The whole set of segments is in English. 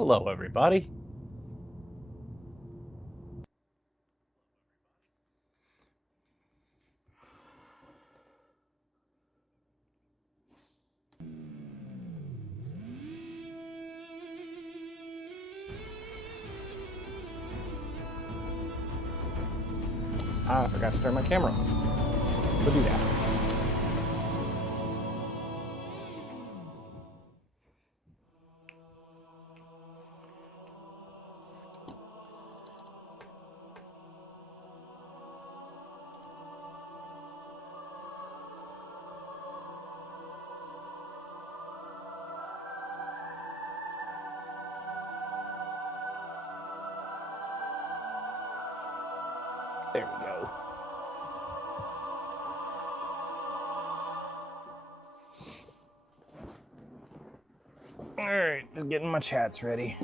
Hello, everybody. I forgot to turn my camera on. We'll do that. There we go. All right, just getting my chats ready.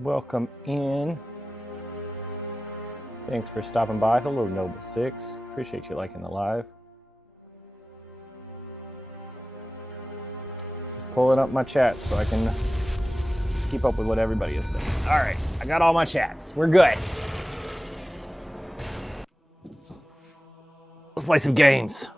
Welcome in. Thanks for stopping by. Hello, Noble6. Appreciate you liking the live. Just pulling up my chat so I can keep up with what everybody is saying. All right, I got all my chats. We're good. Let's play some games.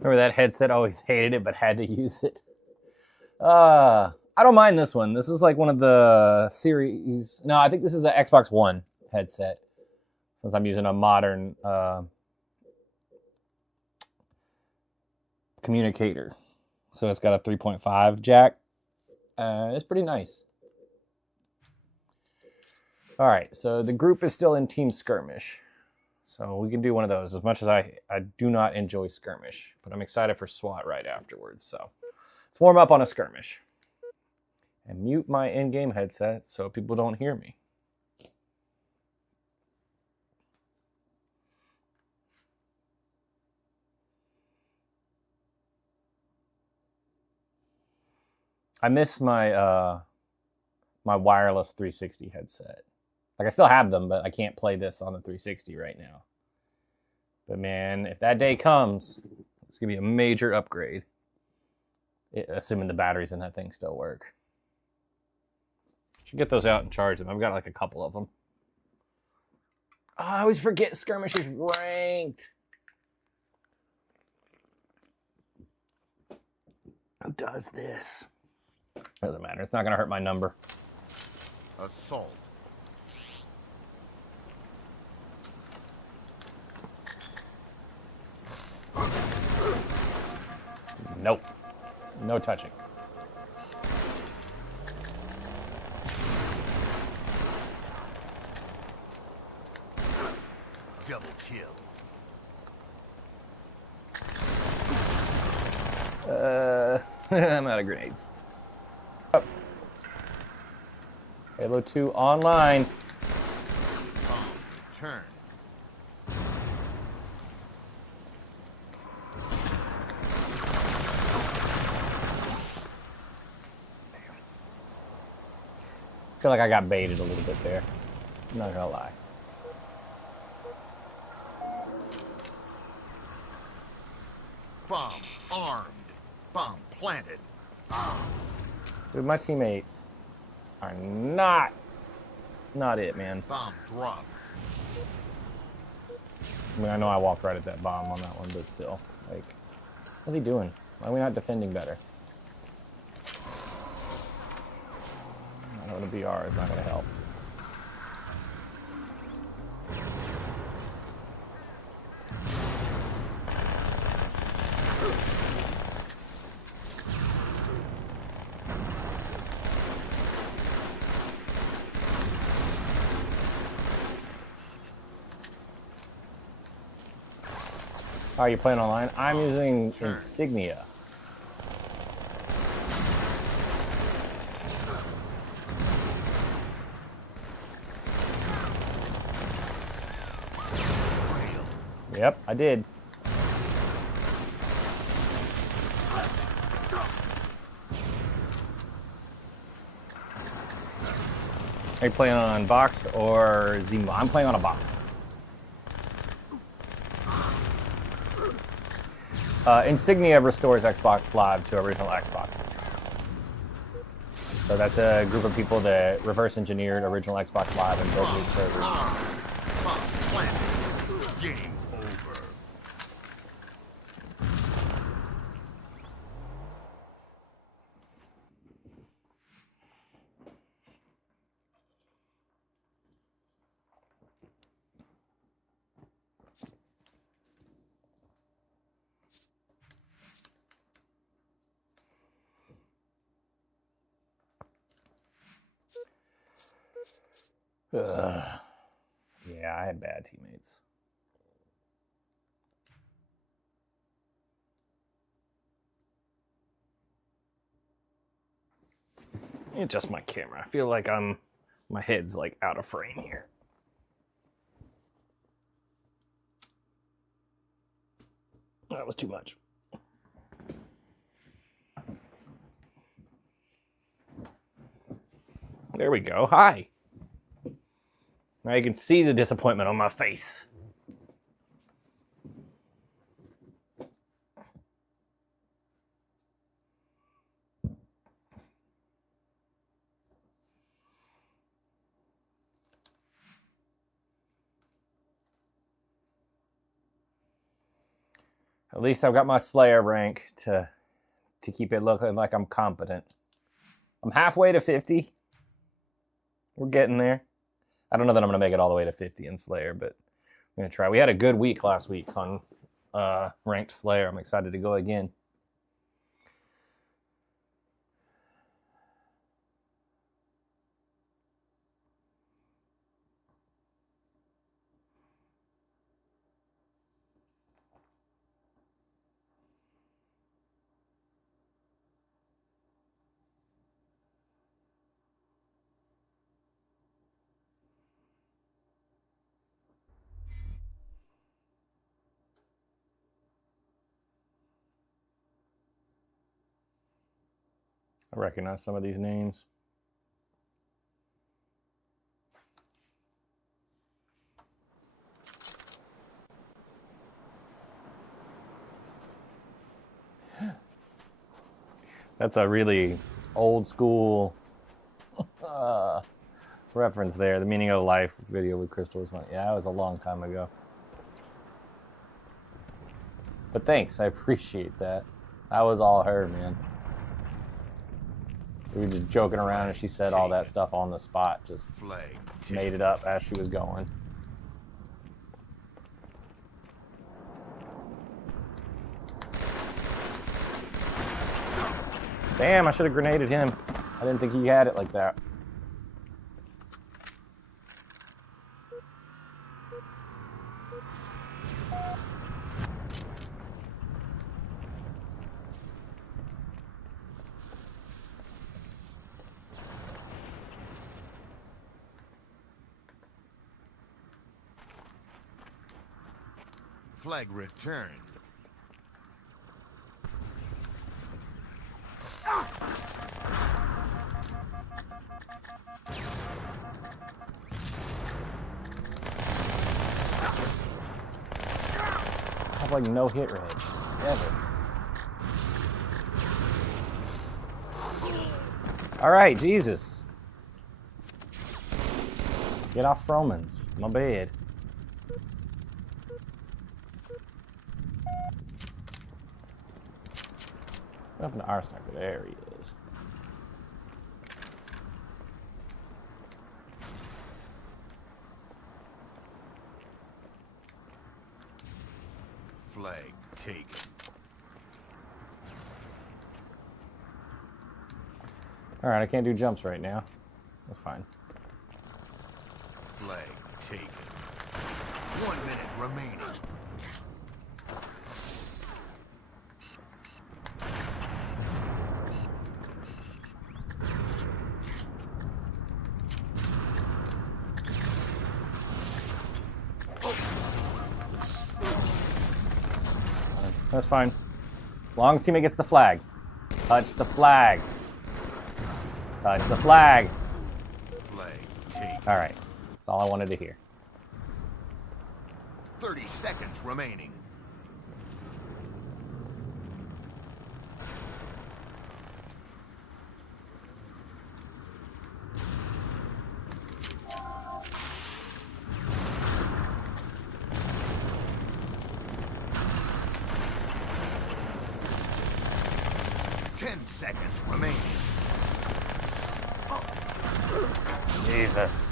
Remember that headset? Always hated it, but had to use it. I don't mind this one. This is like one of the series. No, I think this is an Xbox One headset. Since I'm using a modern communicator. So it's got a 3.5 jack. It's pretty nice. All right, so the group is still in Team Skirmish. So we can do one of those. As much as I do not enjoy Skirmish, but I'm excited for SWAT right afterwards. So let's warm up on a Skirmish. And mute my in-game headset so people don't hear me. I miss my my wireless 360 headset. Like, I still have them, but I can't play this on the 360 right now. But man, if that day comes, it's going to be a major upgrade. Assuming the batteries in that thing still work. Should get those out and charge them. I've got like a couple of them. Oh, I always forget Skirmish is ranked. Who does this? Doesn't matter. It's not going to hurt my number. Assault. Nope. No touching. Double kill. I'm out of grenades. Oh. Halo 2 online. Bomb. Turn. I feel like I got baited a little bit there. I'm not gonna lie. Bomb armed. Bomb planted. Dude, my teammates are not it, man. Bomb dropped. I mean, I know I walked right at that bomb on that one, but still. Like, what are they doing? Why are we not defending better? I don't know, the BR is not going to help. Oh, you playing online? I'm using Insignia. Yep, I did. Are you playing on box or Zemo? I'm playing on a box. Insignia restores Xbox Live to original Xboxes. So that's a group of people that reverse engineered original Xbox Live and built new servers. Game over. Yeah, I had bad teammates. Let me adjust my camera. I feel like my head's like out of frame here. That was too much. There we go. Hi. Now you can see the disappointment on my face. At least I've got my Slayer rank to keep it looking like I'm competent. I'm halfway to 50. We're getting there. I don't know that I'm going to make it all the way to 50 in Slayer, but I'm going to try. We had a good week last week on ranked Slayer. I'm excited to go again. I recognize some of these names. That's a really old school reference there. The Meaning of Life video with Crystal was funny. Yeah, that was a long time ago. But thanks, I appreciate that. That was all her, man. We were just joking around and she said all that stuff on the spot. Just made it up as she was going. Damn, I should have grenaded him. I didn't think he had it like that. Flag returned. I have like no hit range, ever. All right, Jesus. Get off Romans, my bad. What happened to our sniper? There he is. Flag taken. All right, I can't do jumps right now. That's fine. Flag taken. 1 minute remaining. That's fine. As long as teammate gets the flag. Touch the flag. Touch the flag. Flag taken. All right. That's all I wanted to hear. 30 seconds remaining. Ten seconds remaining. Jesus.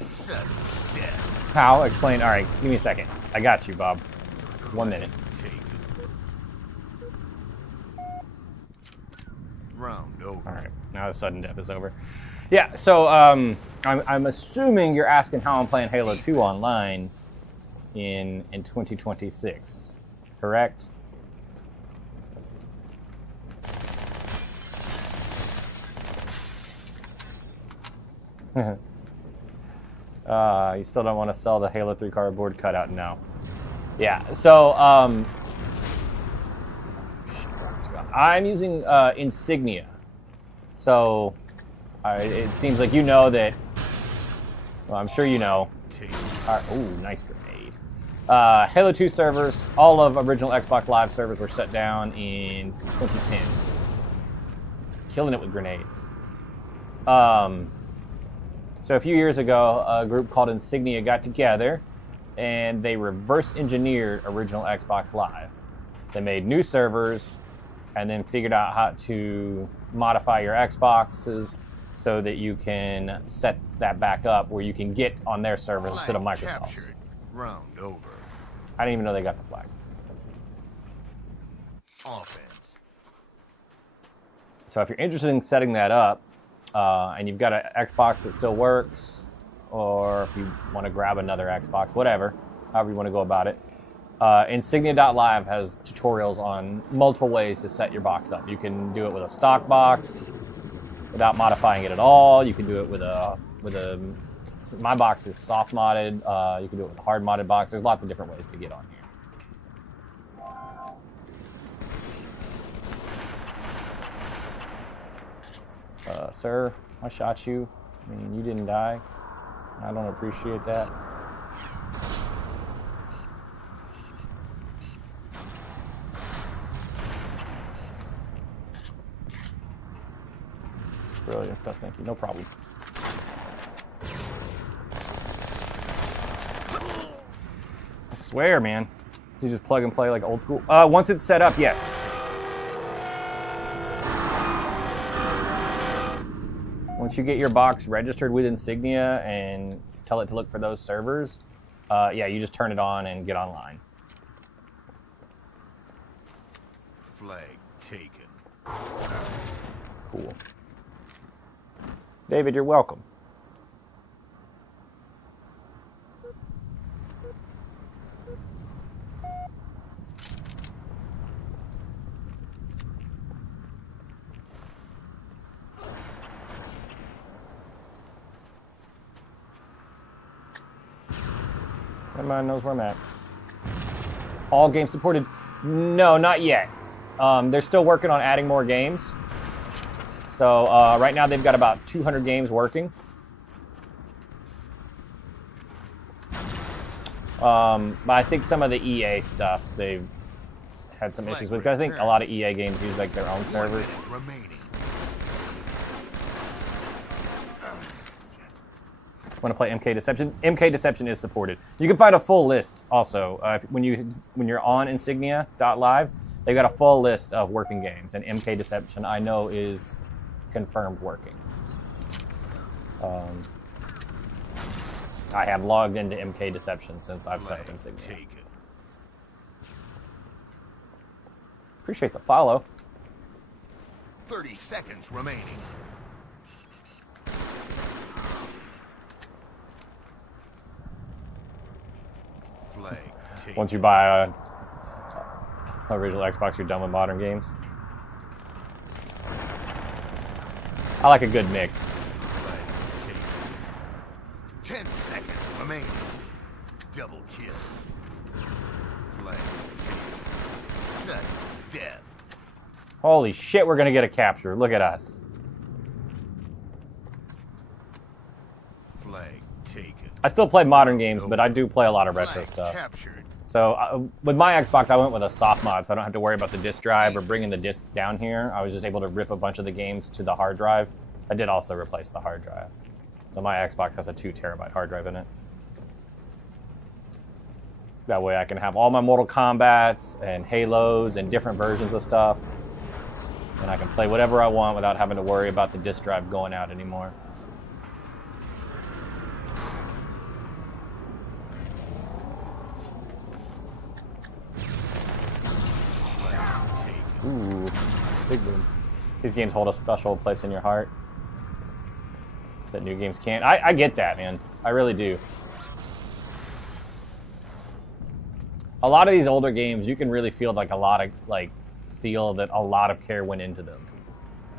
Sudden death. How? Explain. All right, give me a second. I got you, Bob. 1 minute. Taken. Round over. All right, now the sudden death is over. Yeah, so I'm assuming you're asking how I'm playing Halo 2 online in 2026, correct? You still don't want to sell the Halo 3 cardboard cutout? No. Yeah, so I'm using Insignia. So it seems like you know that. Well, I'm sure you know. Ooh, nice grenade. Halo 2 servers, all of original Xbox Live servers were shut down in 2010. Killing it with grenades. So a few years ago, a group called Insignia got together, and they reverse engineered original Xbox Live. They made new servers, and then figured out how to modify your Xboxes so that you can set that back up where you can get on their servers instead of Microsoft's. Captured. Round over. I didn't even know they got the flag. Offense. So if you're interested in setting that up, and you've got an Xbox that still works, or if you want to grab another Xbox, whatever, however you want to go about it, Insignia.live has tutorials on multiple ways to set your box up. You can do it with a stock box without modifying it at all. You can do it with a my box is soft modded. You can do it with a hard modded box. There's lots of different ways to get on here. Sir, I shot you. I mean, you didn't die. I don't appreciate that. Brilliant stuff, thank you. No problem. I swear, man. You just plug and play like old school. Once it's set up, yes. Once you get your box registered with Insignia and tell it to look for those servers, yeah, you just turn it on and get online. Flag taken. Cool. David, you're welcome. Everyone knows where I'm at. All games supported? No, not yet. They're still working on adding more games. So right now they've got about 200 games working. But I think some of the EA stuff they've had some issues with. 'Cause I think a lot of EA games use like their own servers. Remaining. Want to play MK Deception? MK Deception is supported. You can find a full list also when you're on Insignia.live. They got a full list of working games, and MK Deception I know is confirmed working. I have logged into MK Deception since I've set up Insignia. Appreciate the follow. 30 seconds remaining. Flag taken. Once you buy a original Xbox, you're done with modern games. I like a good mix. Flag taken. 10 seconds remaining. Double kill. Flag taken. Sudden death. Holy shit, we're gonna get a capture. Look at us. Flag taken. I still play modern games, but I do play a lot of retro Flag stuff. captured. So with my Xbox, I went with a soft mod, so I don't have to worry about the disk drive or bringing the discs down here. I was just able to rip a bunch of the games to the hard drive. I did also replace the hard drive. So my Xbox has a 2 terabyte hard drive in it. That way I can have all my Mortal Kombats and Halos and different versions of stuff. And I can play whatever I want without having to worry about the disk drive going out anymore. Ooh, big boom. These games hold a special place in your heart that new games can't. I get that, man. I really do. A lot of these older games, you can really feel like a lot of that a lot of care went into them,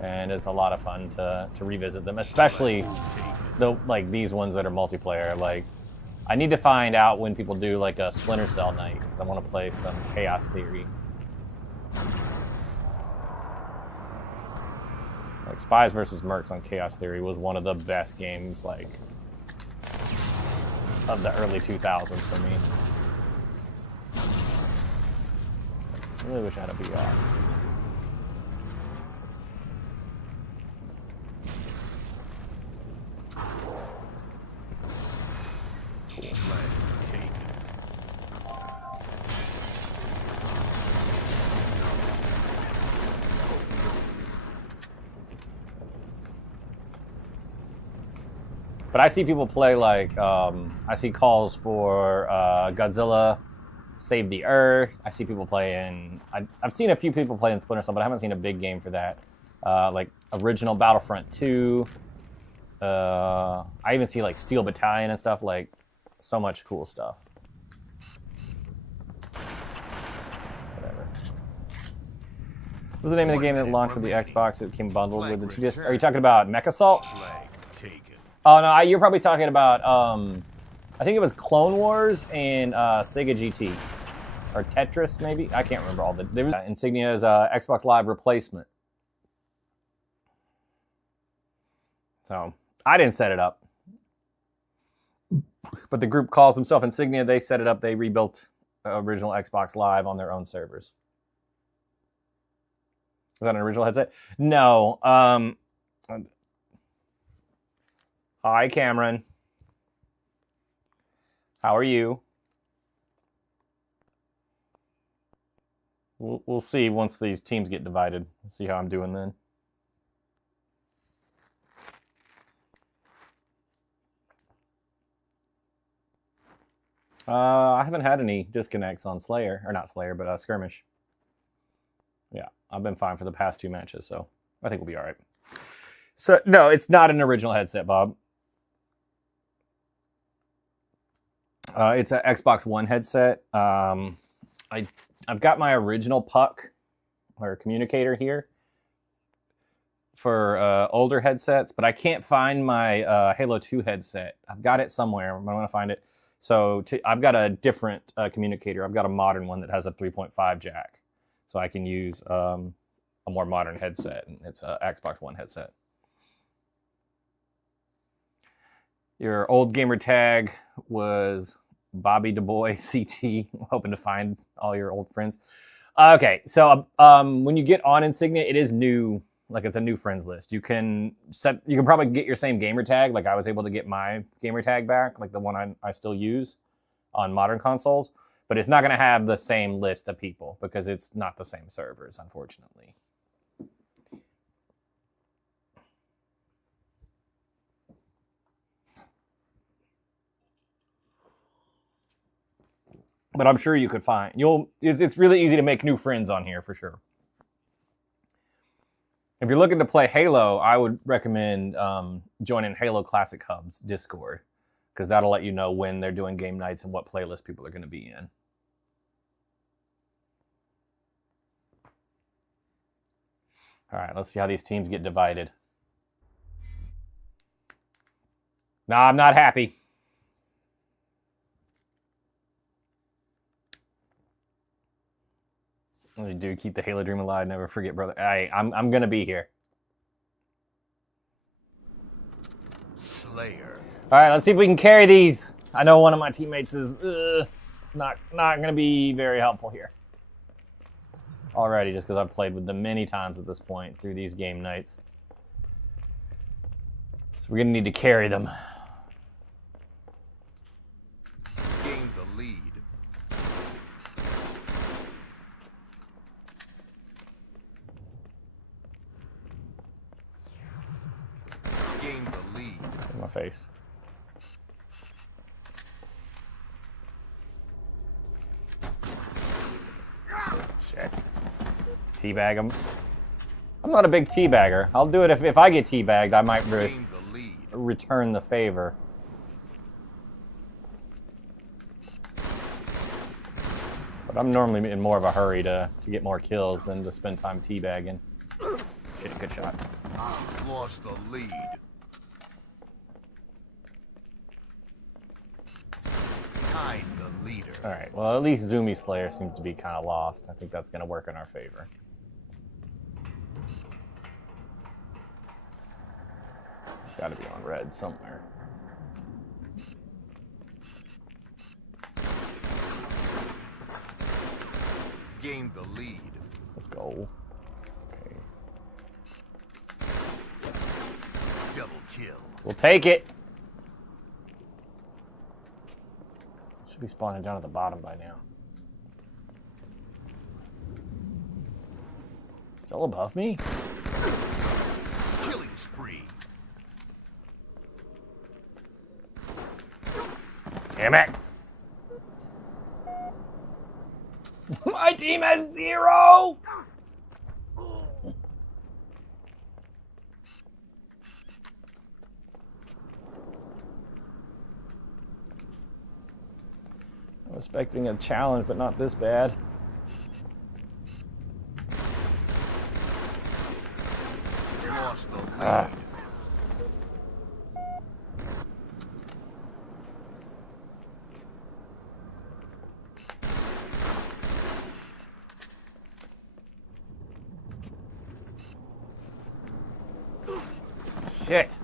and it's a lot of fun to revisit them, especially these ones that are multiplayer. Like, I need to find out when people do like a Splinter Cell night because I want to play some Chaos Theory. Like Spies vs. Mercs on Chaos Theory was one of the best games like of the early 2000s for me. I really wish I had a VR. But I see people play like, I see calls for Godzilla Save the Earth. I see people playing, I've seen a few people playing Splinter Cell, but I haven't seen a big game for that. Like original Battlefront 2. I even see like Steel Battalion and stuff, like so much cool stuff. Whatever. What was the name of the game that launched with the Xbox? It came bundled with the 2 discs. Are you talking about Mech Assault? Oh no, you're probably talking about, I think it was Clone Wars and Sega GT. Or Tetris, maybe? I can't remember all the... There was Insignia's Xbox Live replacement. So, I didn't set it up. But the group calls themselves Insignia. They set it up. They rebuilt original Xbox Live on their own servers. Was that an original headset? No. Hi, Cameron. How are you? We'll see once these teams get divided. We'll see how I'm doing then. I haven't had any disconnects on Slayer, or not Slayer, but Skirmish. Yeah, I've been fine for the past 2 matches, so I think we'll be all right. So, no, it's not an original headset, Bob. It's an Xbox One headset. I've got my original puck or communicator here for older headsets, but I can't find my Halo 2 headset. I've got it somewhere. I'm going to find it. So I've got a different communicator. I've got a modern one that has a 3.5 jack. So I can use a more modern headset. And it's an Xbox One headset. Your old gamer tag was Bobby DuBois CT. Hoping to find all your old friends. Okay, so when you get on Insignia, it is new. Like it's a new friends list. You can probably get your same gamer tag. Like I was able to get my gamer tag back, like the one I still use on modern consoles. But it's not going to have the same list of people because it's not the same servers, unfortunately. But I'm sure you could find it's really easy to make new friends on here for sure. If you're looking to play Halo, I would recommend joining Halo Classic Hub's Discord because that'll let you know when they're doing game nights and what playlist people are going to be in. All right, let's see how these teams get divided. Nah, I'm not happy. Dude, keep the Halo dream alive. Never forget, brother. I'm gonna be here. Slayer. All right, let's see if we can carry these. I know one of my teammates is not gonna be very helpful here. Already, just because I've played with them many times at this point through these game nights. So we're gonna need to carry them. Gain the lead. Gain the lead. In my face. Shit. Teabag him. I'm not a big teabagger. I'll do it if I get teabagged. I might Gain the lead. return the favor. But I'm normally in more of a hurry to get more kills than to spend time teabagging. Shit, good shot. Lost the lead. Tied the leader. All right. Well, at least Zumi Slayer seems to be kind of lost. I think that's going to work in our favor. Got to be on red somewhere. Gain the lead. Let's go. Okay. Double kill. We'll take it. Should be spawning down at the bottom by now. Still above me? Killing spree. Damn it! My team has 0! I'm expecting a challenge, but not this bad. Lost the lead. Ah. Shit.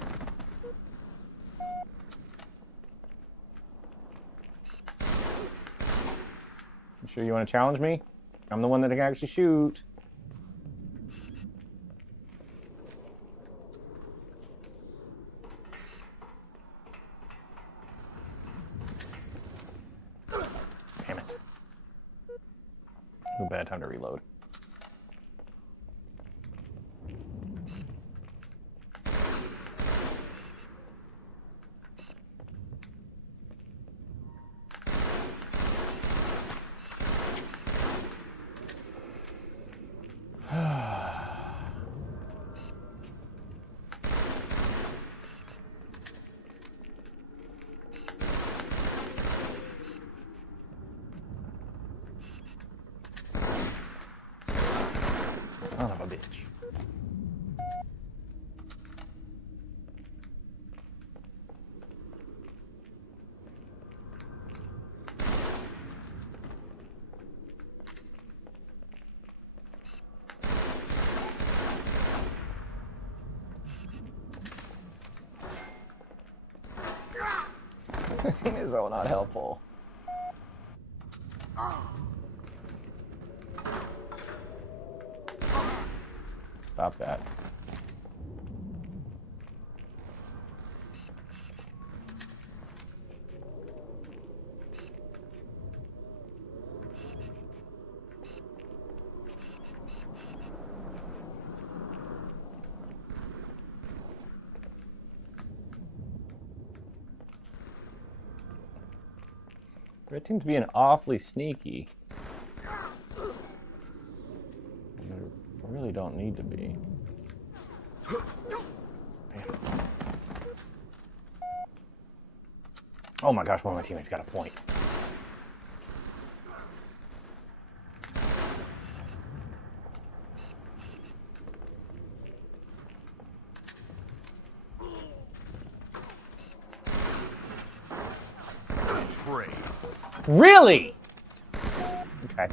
You sure you want to challenge me? I'm the one that can actually shoot. Damn it. A bad time to reload. Son of a bitch. This thing is so not helpful. Stop that. Red team's being awfully sneaky. They really don't need to be. Man. Oh my gosh, one of my teammates got a point. Really? Okay.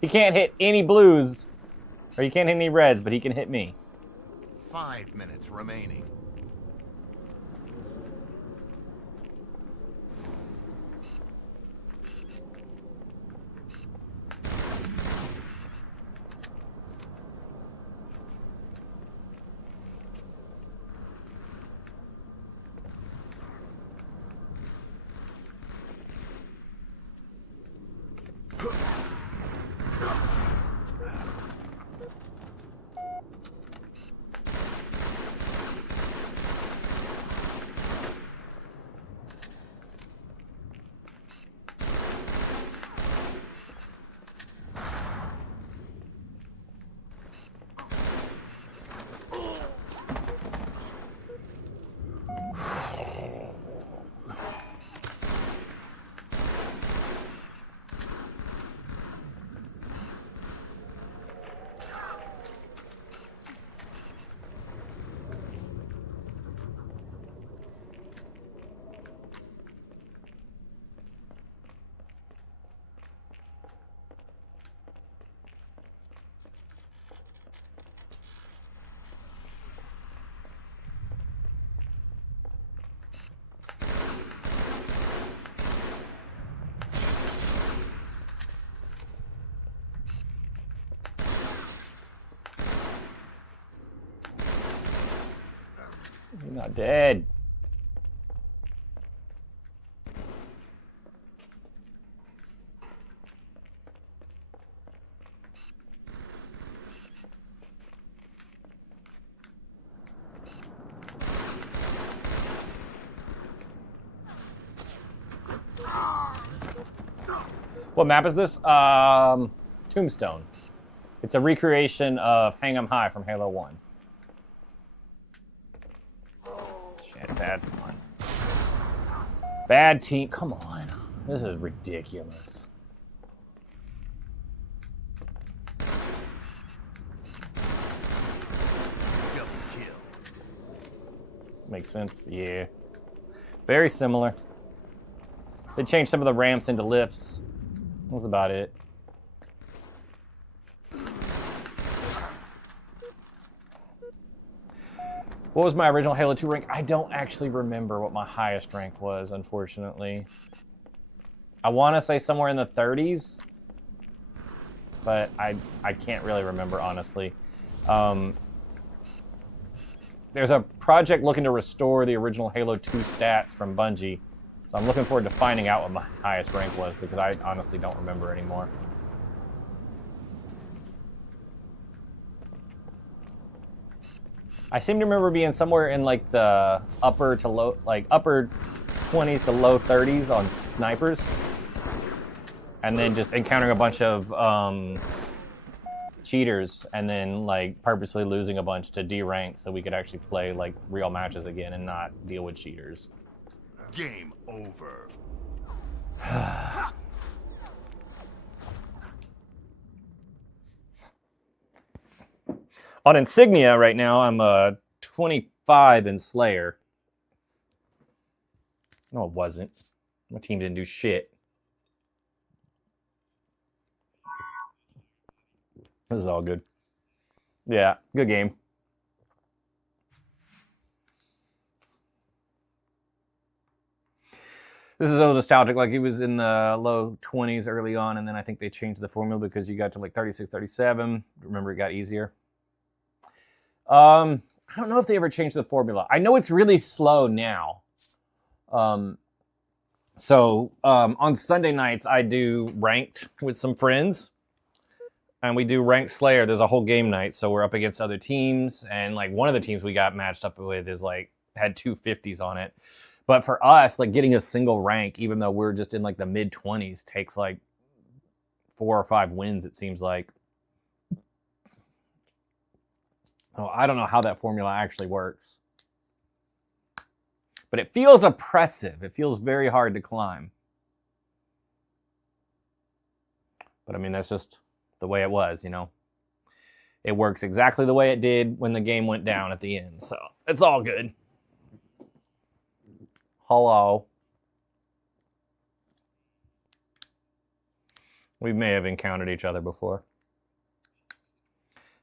He can't hit any blues, or he can't hit any reds, but he can hit me. 5 minutes remaining. You're not dead. What map is this? Tombstone. It's a recreation of Hang 'em High from Halo 1. Shit, bad one. Bad team. Come on. This is ridiculous. Double kill. Makes sense. Yeah. Very similar. They changed some of the ramps into lifts. That's about it. What was my original Halo 2 rank? I don't actually remember what my highest rank was, unfortunately. I want to say somewhere in the 30s, but I can't really remember, honestly. There's a project looking to restore the original Halo 2 stats from Bungie, so I'm looking forward to finding out what my highest rank was, because I honestly don't remember anymore. I seem to remember being somewhere in like the upper 20s to low 30s on snipers, and then just encountering a bunch of cheaters, and then like purposely losing a bunch to D-rank so we could actually play like real matches again and not deal with cheaters. Game over. On Insignia right now, I'm 25 in Slayer. No, it wasn't. My team didn't do shit. This is all good. Yeah, good game. This is so nostalgic. Like, it was in the low 20s early on, and then I think they changed the formula because you got to like 36, 37. Remember, it got easier. I don't know if they ever changed the formula. I know it's really slow now. So on Sunday nights, I do ranked with some friends. And we do ranked Slayer. There's a whole game night, so we're up against other teams. And like one of the teams we got matched up with is like had 250s on it. But for us, like getting a single rank, even though we're just in like the mid 20s, takes like 4 or 5 wins, it seems like. Oh, I don't know how that formula actually works. But it feels oppressive. It feels very hard to climb. But I mean, that's just the way it was, you know. It works exactly the way it did when the game went down at the end. So it's all good. Hello. We may have encountered each other before.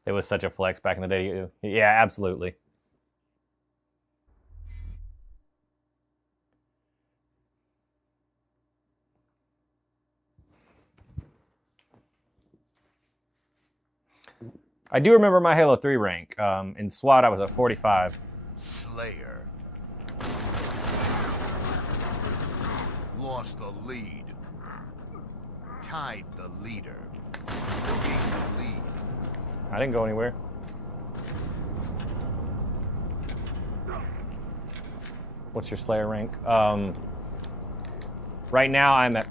It was such a flex back in the day. Yeah, absolutely. I do remember my Halo 3 rank. In SWAT, I was at 45. Slayer. Lost the lead. Tied the leader. Gained the lead. I didn't go anywhere. What's your Slayer rank? Right now I'm at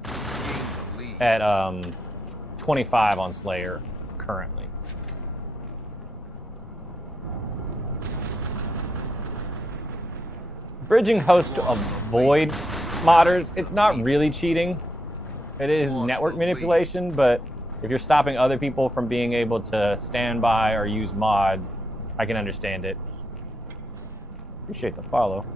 25 on Slayer currently. Bridging host to avoid modders, it's not really cheating. It is network manipulation, but if you're stopping other people from being able to stand by or use mods, I can understand it. Appreciate the follow.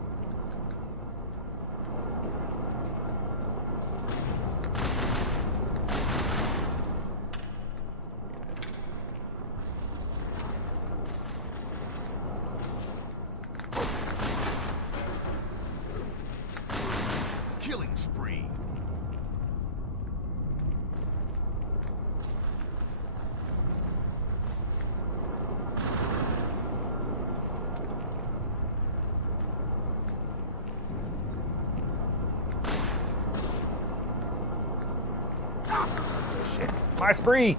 Killing spree. Shit. My spree!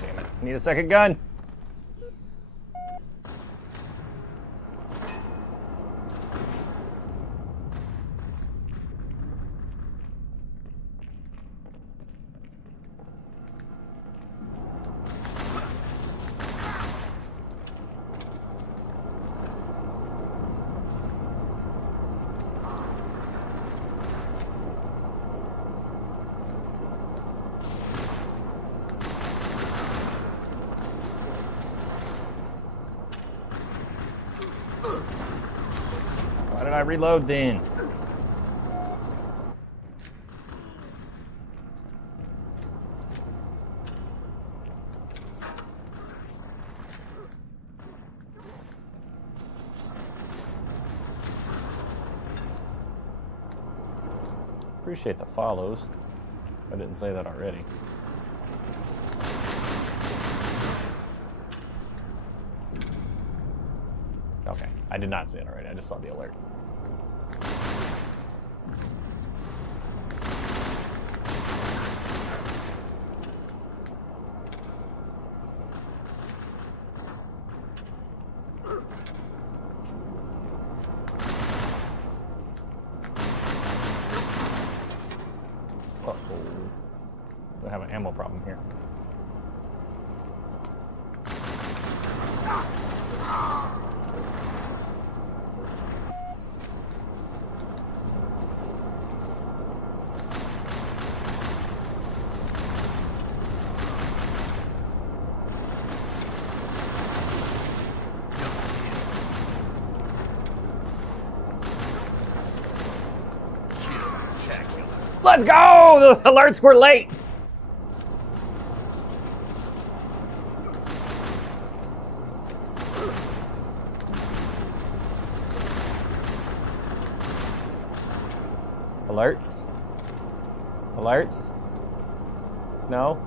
Damn it. Need a second gun. Why did I reload then? Appreciate the follows. I didn't say that already. Okay, I did not say it already. I just saw the alert. I have an ammo problem here. Let's go! The alerts were late. Alerts? Alerts? No?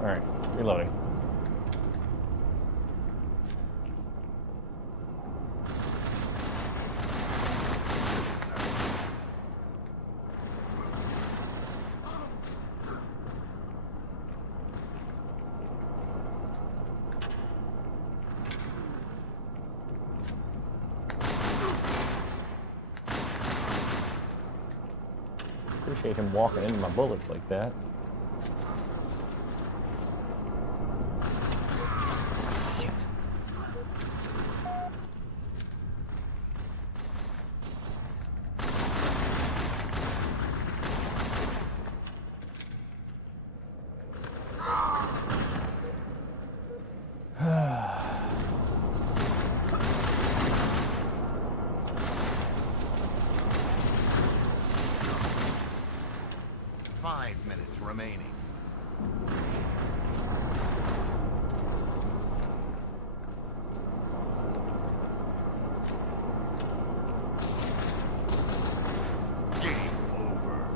Alright, reloading. Appreciate him walking into my bullets like that. Shit. Five minutes remaining. Game over.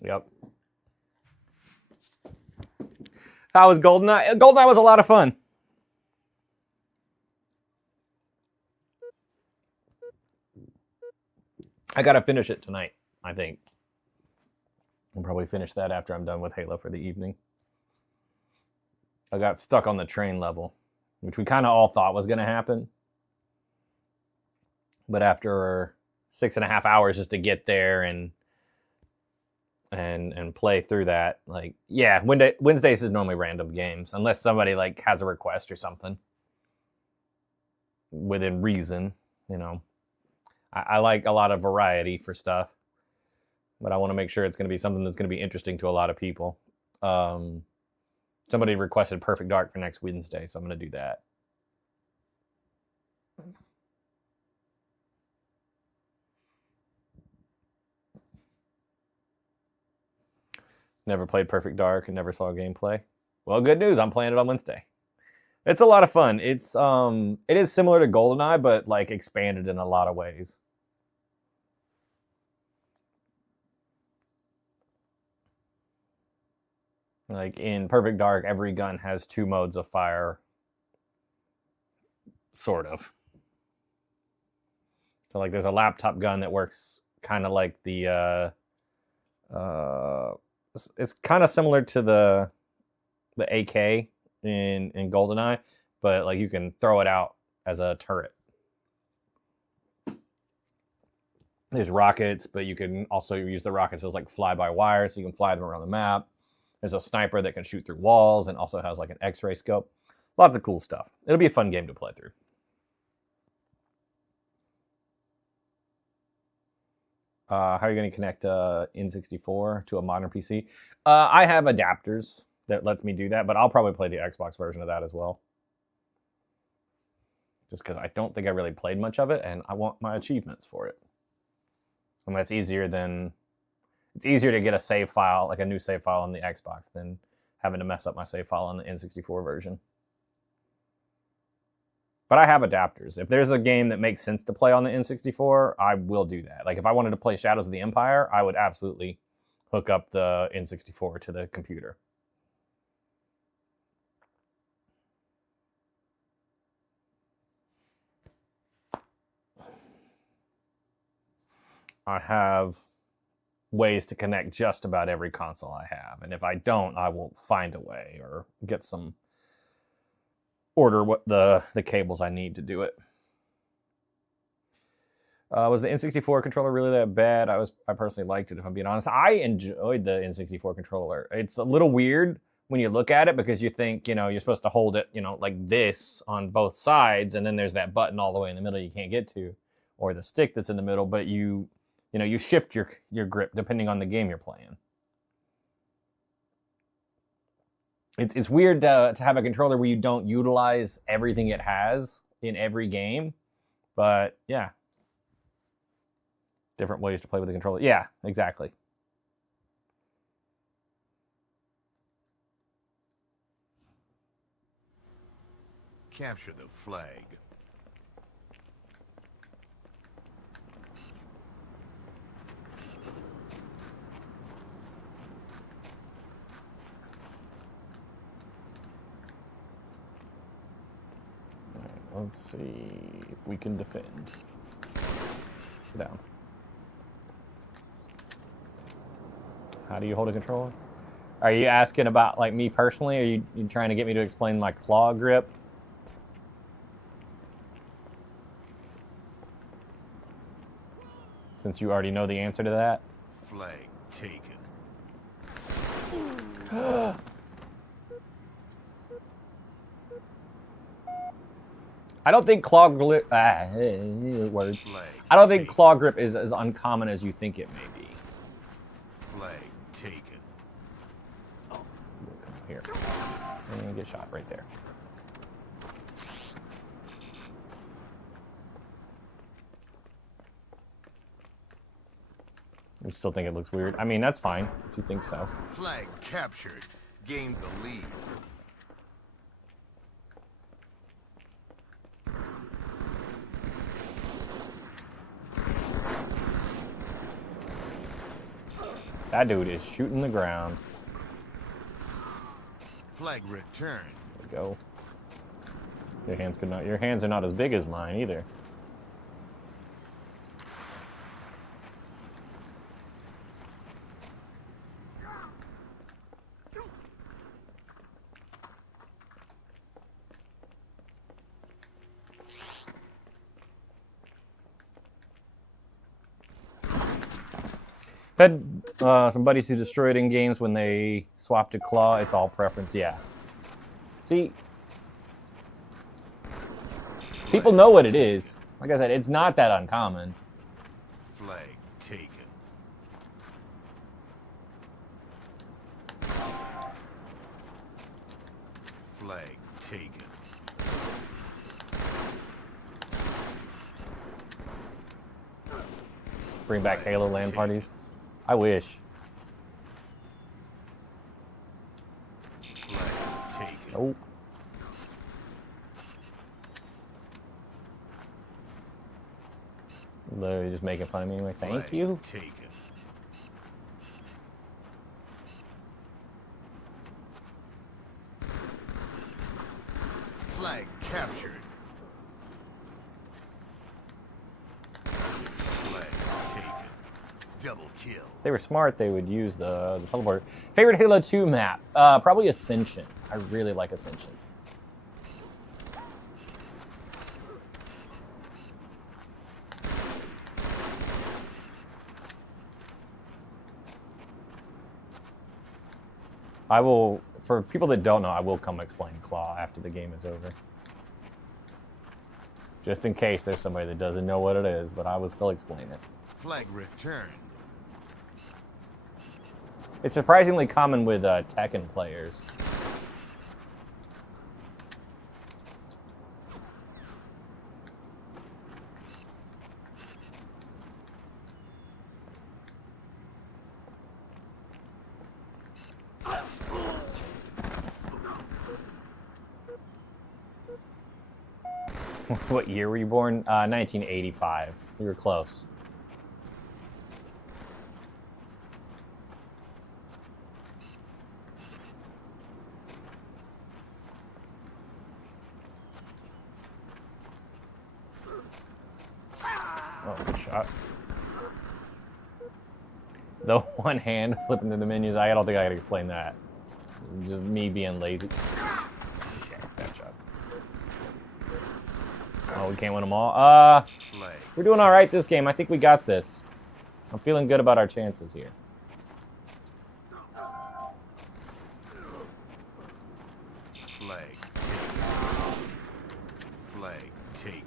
Yep. How was GoldenEye? GoldenEye was a lot of fun. I gotta finish it tonight, I think. I'll probably finish that after I'm done with Halo for the evening. I got stuck on the train level, which we kind of all thought was gonna happen. But after 6.5 hours just to get there and play through that, like, yeah, Wednesdays is normally random games unless somebody like has a request or something within reason. You know, I like a lot of variety for stuff, but I want to make sure it's going to be something that's going to be interesting to a lot of people. Somebody requested Perfect Dark for next Wednesday, so I'm going to do that. Never played Perfect Dark and never saw gameplay. Well, good news. I'm playing it on Wednesday. It's a lot of fun. It is similar to GoldenEye, but like expanded in a lot of ways. Like in Perfect Dark, every gun has 2 modes of fire. Sort of. So like there's a laptop gun that works kind of like the it's kind of similar to the AK in GoldenEye, but like you can throw it out as a turret. There's rockets, but you can also use the rockets as like fly-by-wire, so you can fly them around the map. There's a sniper that can shoot through walls and also has like an X-ray scope. Lots of cool stuff. It'll be a fun game to play through. How are you going to connect N64 to a modern PC? I have adapters that lets me do that, but I'll probably play the Xbox version of that as well. Just because I don't think I really played much of it, and I want my achievements for it. And that's easier than... It's easier to get a save file, like a new save file on the Xbox, than having to mess up my save file on the N64 version. But I have adapters. If there's a game that makes sense to play on the N64, I will do that. Like if I wanted to play Shadows of the Empire, I would absolutely hook up the N64 to the computer. I have ways to connect just about every console I have. And if I don't, I will find a way or get some... order what the cables I need to do it. Was the N64 controller really that bad? I personally liked it, if I'm being honest. I enjoyed the N64 controller. It's a little weird when you look at it because you think, you know, you're supposed to hold it, you know, like this on both sides, and then there's that button all the way in the middle you can't get to, or the stick that's in the middle, but you shift your grip depending on the game you're playing. It's weird to have a controller where you don't utilize everything it has in every game, but yeah. Different ways to play with the controller. Yeah, exactly. Capture the flag. Let's see if we can defend. Sit down. How do you hold a controller? Are you asking about like me personally? Or are you trying to get me to explain my claw grip? Since you already know the answer to that. Flag taken. I don't think claw grip. Words. Flag I don't think taken. claw grip is as uncommon as you think it may be. Flag taken. Here, and get shot right there. You still think it looks weird? I mean, that's fine if you think so. Flag captured. Gained the lead. That dude is shooting the ground. Flag returned. There we go. Your hands are not as big as mine either. Had some buddies who destroyed in games when they swapped to claw. It's all preference, yeah. See, people know what it is. Like I said, it's not that uncommon. Flag taken. Flag taken. Bring back Halo LAN parties. I wish. Flag taken. Nope. Literally just making fun of me anyway. Thank Flag you. Taken. Flag captured. Flag taken. Double kill. If they were smart, they would use the teleport. Favorite Halo 2 map? Probably Ascension. I really like Ascension. I will, for people that don't know, I will come explain Claw after the game is over. Just in case there's somebody that doesn't know what it is, but I will still explain it. Flag returned. It's surprisingly common with Tekken players. What year were you born? 1985. You were close. Oh, good shot. The one hand flipping through the menus, I don't think I can explain that. Just me being lazy. Shit, bad shot. Oh, we can't win them all. Flag. We're doing all right this game. I think we got this. I'm feeling good about our chances here. Flag taken. Flag taken.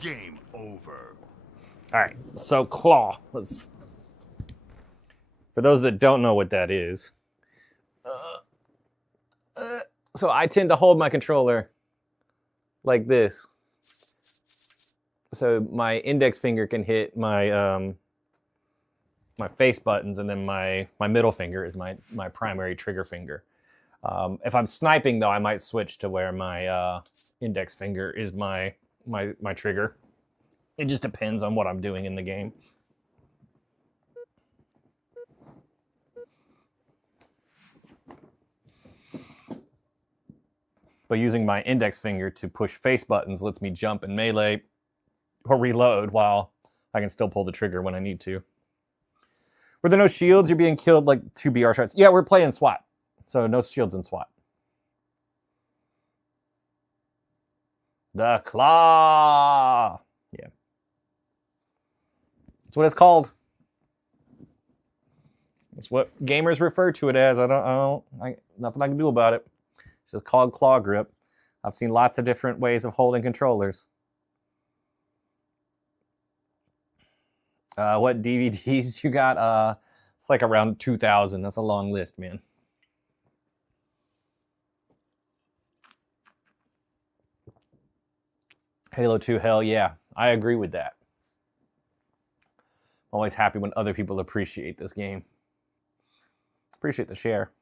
Game over. All right, so Claw. Let's. For those that don't know what that is, so I tend to hold my controller like this, so my index finger can hit my my face buttons, and then my middle finger is my primary trigger finger. If I'm sniping, though, I might switch to where my index finger is my trigger. It just depends on what I'm doing in the game. but using my index finger to push face buttons lets me jump and melee or reload while I can still pull the trigger when I need to. Were there no shields? You're being killed like 2 BR shots. Yeah, we're playing SWAT, so no shields in SWAT. The Claw. Yeah. That's what it's called. That's what gamers refer to it as. Nothing I can do about it. It's just called Claw Grip. I've seen lots of different ways of holding controllers. What DVDs you got? It's like around 2,000. That's a long list, man. Halo 2, hell yeah. I agree with that. I'm always happy when other people appreciate this game. Appreciate the share.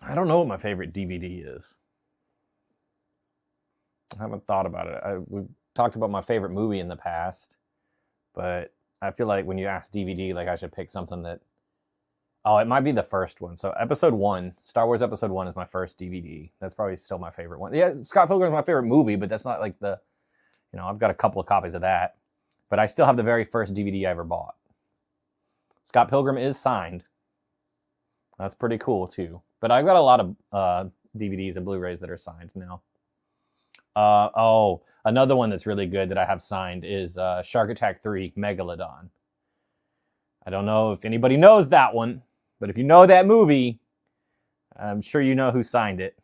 I don't know what my favorite DVD is. I haven't thought about it. We've talked about my favorite movie in the past, but I feel like when you ask DVD, like I should pick something that... Oh, it might be the first one. So Episode 1, Star Wars Episode 1 is my first DVD. That's probably still my favorite one. Yeah, Scott Pilgrim is my favorite movie, but that's not like the... You know, I've got a couple of copies of that, but I still have the very first DVD I ever bought. Scott Pilgrim is signed. That's pretty cool, too. But I've got a lot of DVDs and Blu-rays that are signed now. Another one that's really good that I have signed is Shark Attack 3 Megalodon. I don't know if anybody knows that one, but if you know that movie, I'm sure you know who signed it.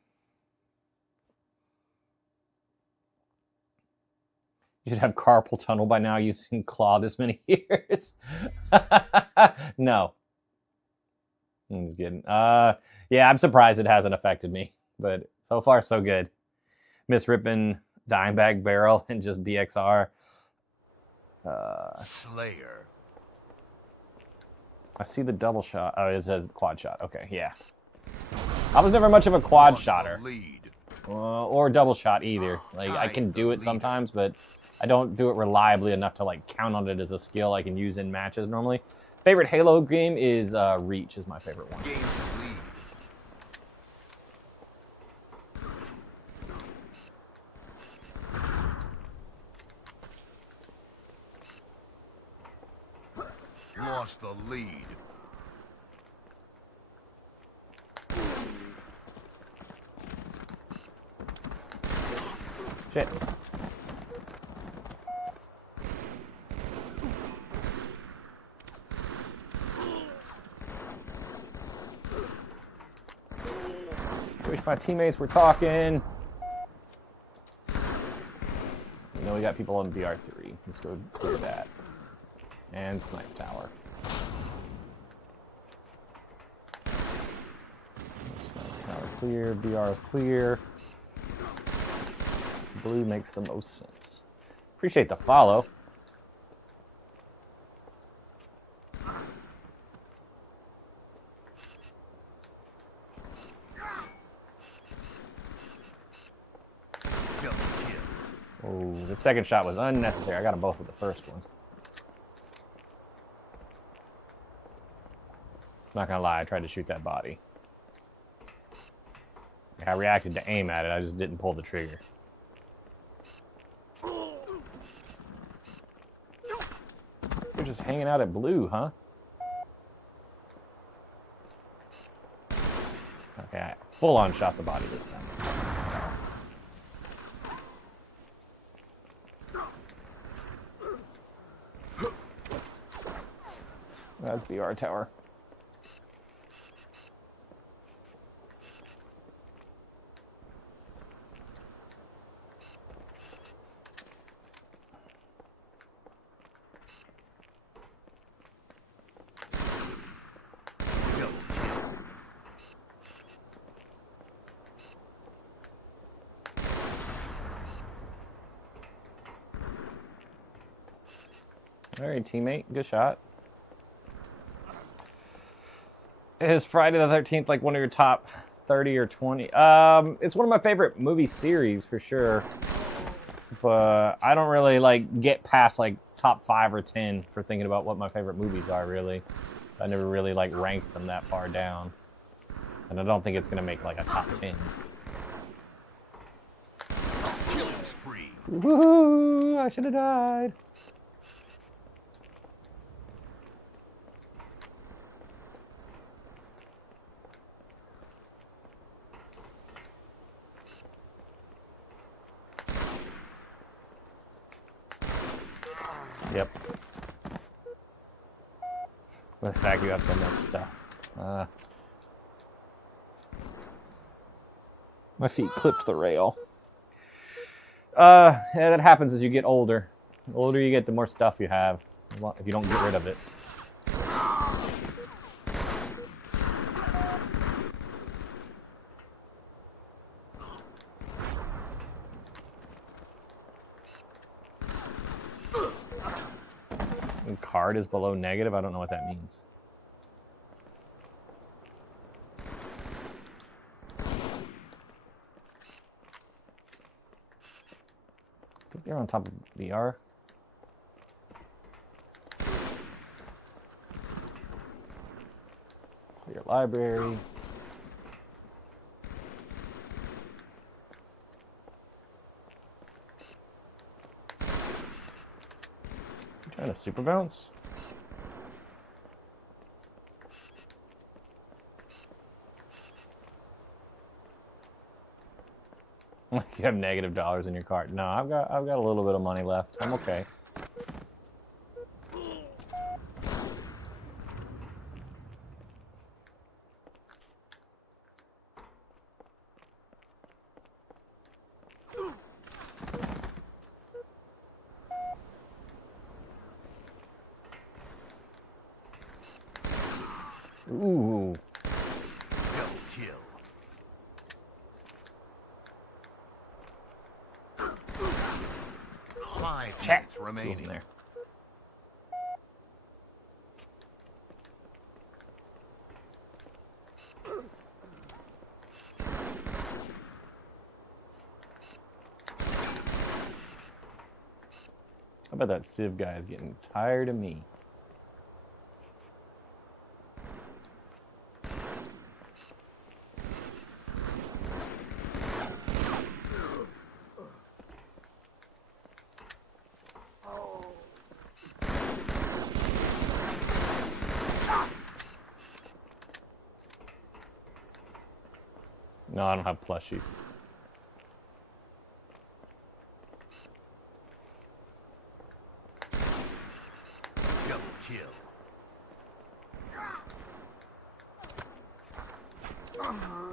You should have carpal tunnel by now using Claw this many years. No. I'm just kidding. Yeah, I'm surprised it hasn't affected me, but so far so good. Miss Rippin, Dimebag Barrel, and just BXR. Slayer. I see the double shot. Oh, it says quad shot. Okay, yeah. I was never much of a quad shotter. Or double shot either. Like, I can do it sometimes, but I don't do it reliably enough to like count on it as a skill I can use in matches normally. Favorite Halo game is Reach is my favorite one. Lost the lead. Shit. Wish my teammates were talking. You know we got people on BR3. Let's go clear that. And Snipe Tower. Snipe Tower clear, BR is clear. Blue makes the most sense. Appreciate the follow. Oh, the second shot was unnecessary. I got them both with the first one. Not gonna lie, I tried to shoot that body. I reacted to aim at it, I just didn't pull the trigger. You're just hanging out at blue, huh? Okay, I full on shot the body this time. That's BR Tower. All right, teammate, good shot. Is Friday the 13th like one of your top 30 or 20? It's one of my favorite movie series for sure. But I don't really like get past like top 5 or 10 for thinking about what my favorite movies are really. I never really like ranked them that far down. And I don't think it's going to make like a top 10. Killing spree. Woohoo! I should have died. Yep. With the fact you have so much stuff. My feet clipped the rail. Yeah, that happens as you get older. The older you get, the more stuff you have. If you don't get rid of it. And card is below negative. I don't know what that means. I think they're on top of VR. Clear library. Trying to super bounce. You have negative dollars in your cart. No, I've got a little bit of money left. I'm okay. Ooh. Double kill. Five minutes remaining. There. I bet that Civ guy is getting tired of me. No, I don't have plushies. Double kill. Come on.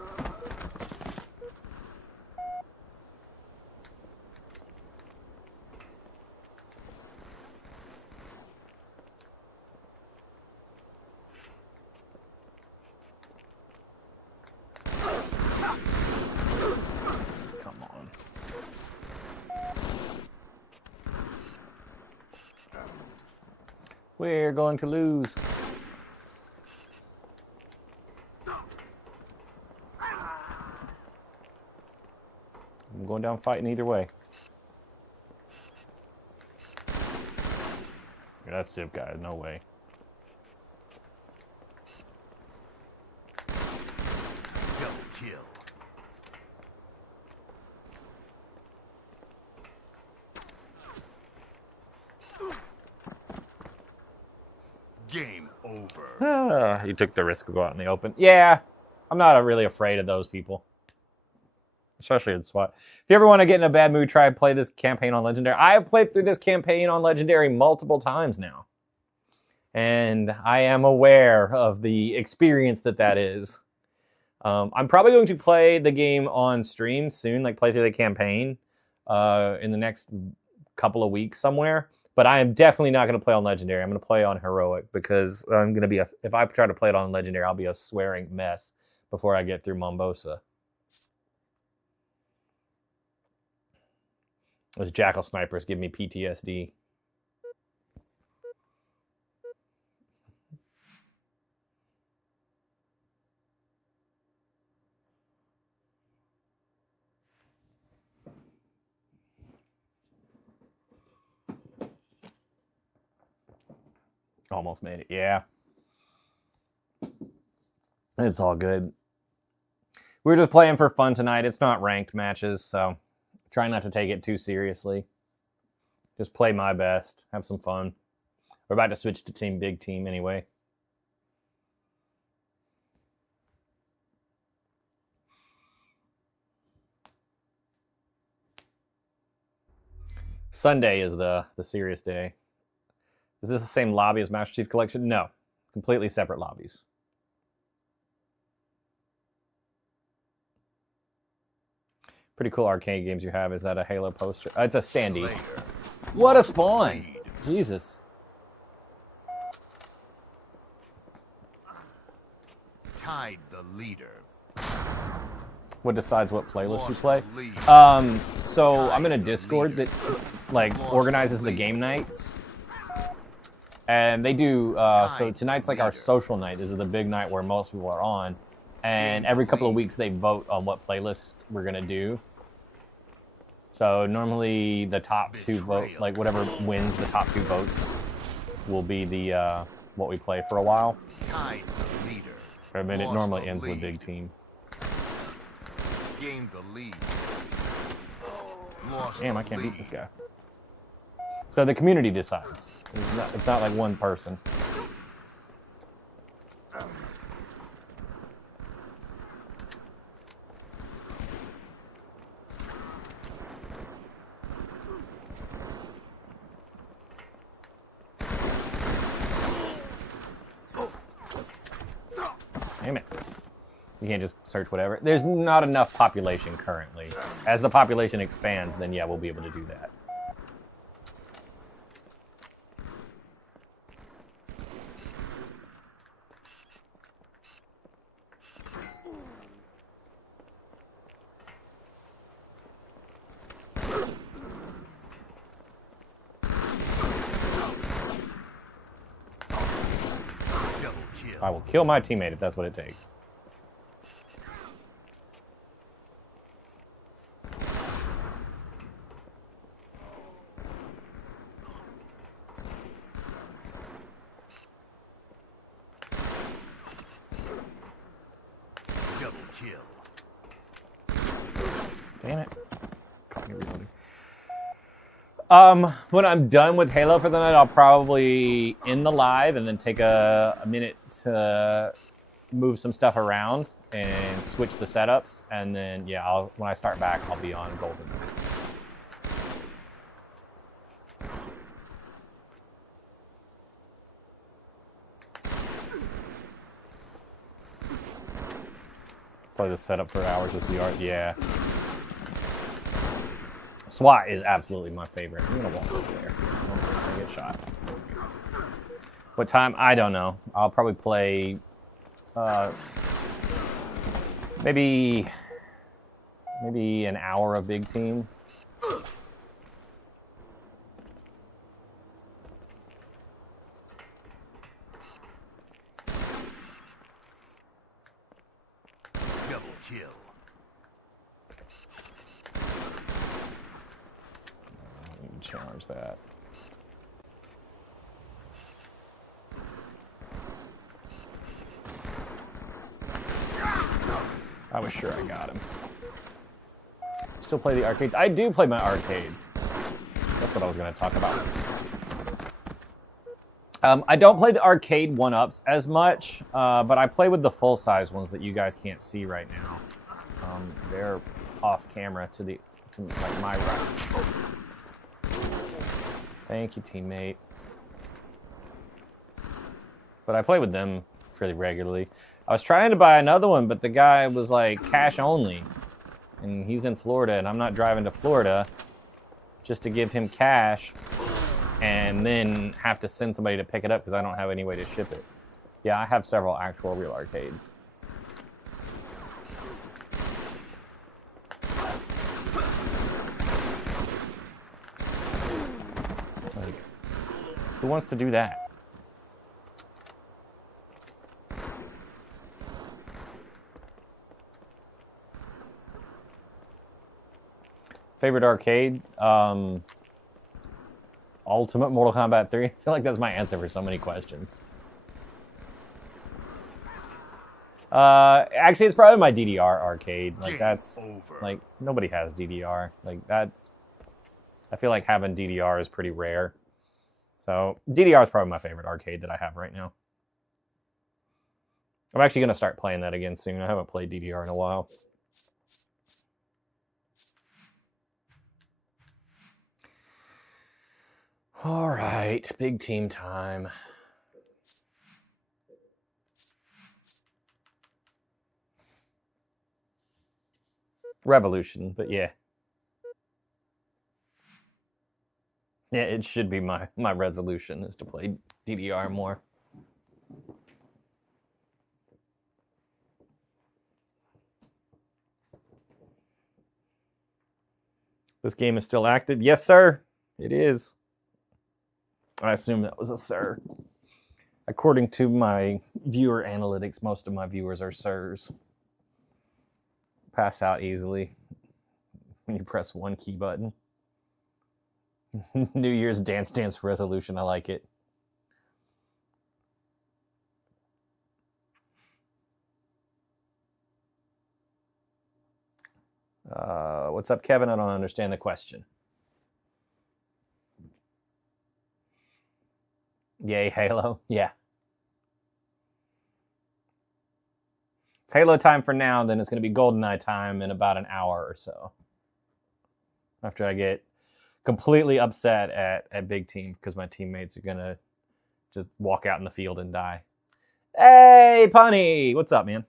We're going to lose. I'm going down fighting either way. Yeah, that's Civ guy, no way. Double kill. Game over. You took the risk to go out in the open. Yeah, I'm not really afraid of those people. Especially in SWAT. If you ever want to get in a bad mood, try and play this campaign on Legendary. I have played through this campaign on Legendary multiple times now. And I am aware of the experience that is. I'm probably going to play the game on stream soon, like play through the campaign in the next couple of weeks somewhere. But I am definitely not going to play on Legendary. I'm going to play on Heroic because I'm going to be if I try to play it on Legendary, I'll be a swearing mess before I get through Mombosa. Those jackal snipers give me PTSD. Almost made it, yeah. It's all good. We're just playing for fun tonight. It's not ranked matches, so try not to take it too seriously. Just play my best. Have some fun. We're about to switch to Team Big Team anyway. Sunday is the serious day. Is this the same lobby as Master Chief Collection? No. Completely separate lobbies. Pretty cool arcade games you have. Is that a Halo poster? It's a standee. Slayer. What a spawn! Jesus. Tide the leader. What decides what playlist you Lost play? the lead. So I'm in a Discord that like organizes the game nights. And they do, so tonight's like our social night. This is the big night where most people are on. And every couple of weeks they vote on what playlist we're going to do. So normally the top two vote, like whatever wins the top two votes will be the what we play for a while. Tide the leader. I mean, it Lost normally the ends with lead. Big Team. Gained the lead. Lost Damn, the I can't lead. beat this guy. So the community decides. It's not like one person. Damn it. You can't just search whatever. There's not enough population currently. As the population expands, then yeah, we'll be able to do that. Double kill. I will kill my teammate if that's what it takes. Double kill. Damn it. Caught me reloading. When I'm done with Halo for the night, I'll probably end the live and then take a minute to move some stuff around and switch the setups. And then, yeah, when I start back, I'll be on Golden. Play the setup for hours with VR. Yeah. SWAT is absolutely my favorite. I'm gonna walk over there. I get shot. What time? I don't know. I'll probably play maybe an hour of Big Team. Double kill. Let me challenge that. I was sure I got him. Still play the arcades? I do play my arcades. That's what I was going to talk about. I don't play the arcade 1-ups as much, but I play with the full-size ones that you guys can't see right now. They're off camera to like my right. Thank you, teammate. But I play with them pretty regularly. I was trying to buy another one, but the guy was like cash only. And he's in Florida, and I'm not driving to Florida just to give him cash and then have to send somebody to pick it up because I don't have any way to ship it. Yeah, I have several actual real arcades. Like, who wants to do that? Favorite arcade? Ultimate Mortal Kombat 3. I feel like that's my answer for so many questions. Actually, it's probably my DDR arcade. Like, Game that's... over. Like, nobody has DDR. Like, that's... I feel like having DDR is pretty rare. So, DDR is probably my favorite arcade that I have right now. I'm actually going to start playing that again soon. I haven't played DDR in a while. All right, big team time. Revolution, but yeah. Yeah, it should be my resolution is to play DDR more. This game is still active? Yes, sir. It is. I assume that was a sir. According to my viewer analytics, most of my viewers are sirs. Pass out easily when you press one key button. New Year's Dance resolution. I like it. What's up, Kevin? I don't understand the question. Yay, Halo. Yeah. It's Halo time for now, then it's going to be GoldenEye time in about an hour or so. After I get completely upset at Big Team because my teammates are going to just walk out in the field and die. Hey, Punny! What's up, man?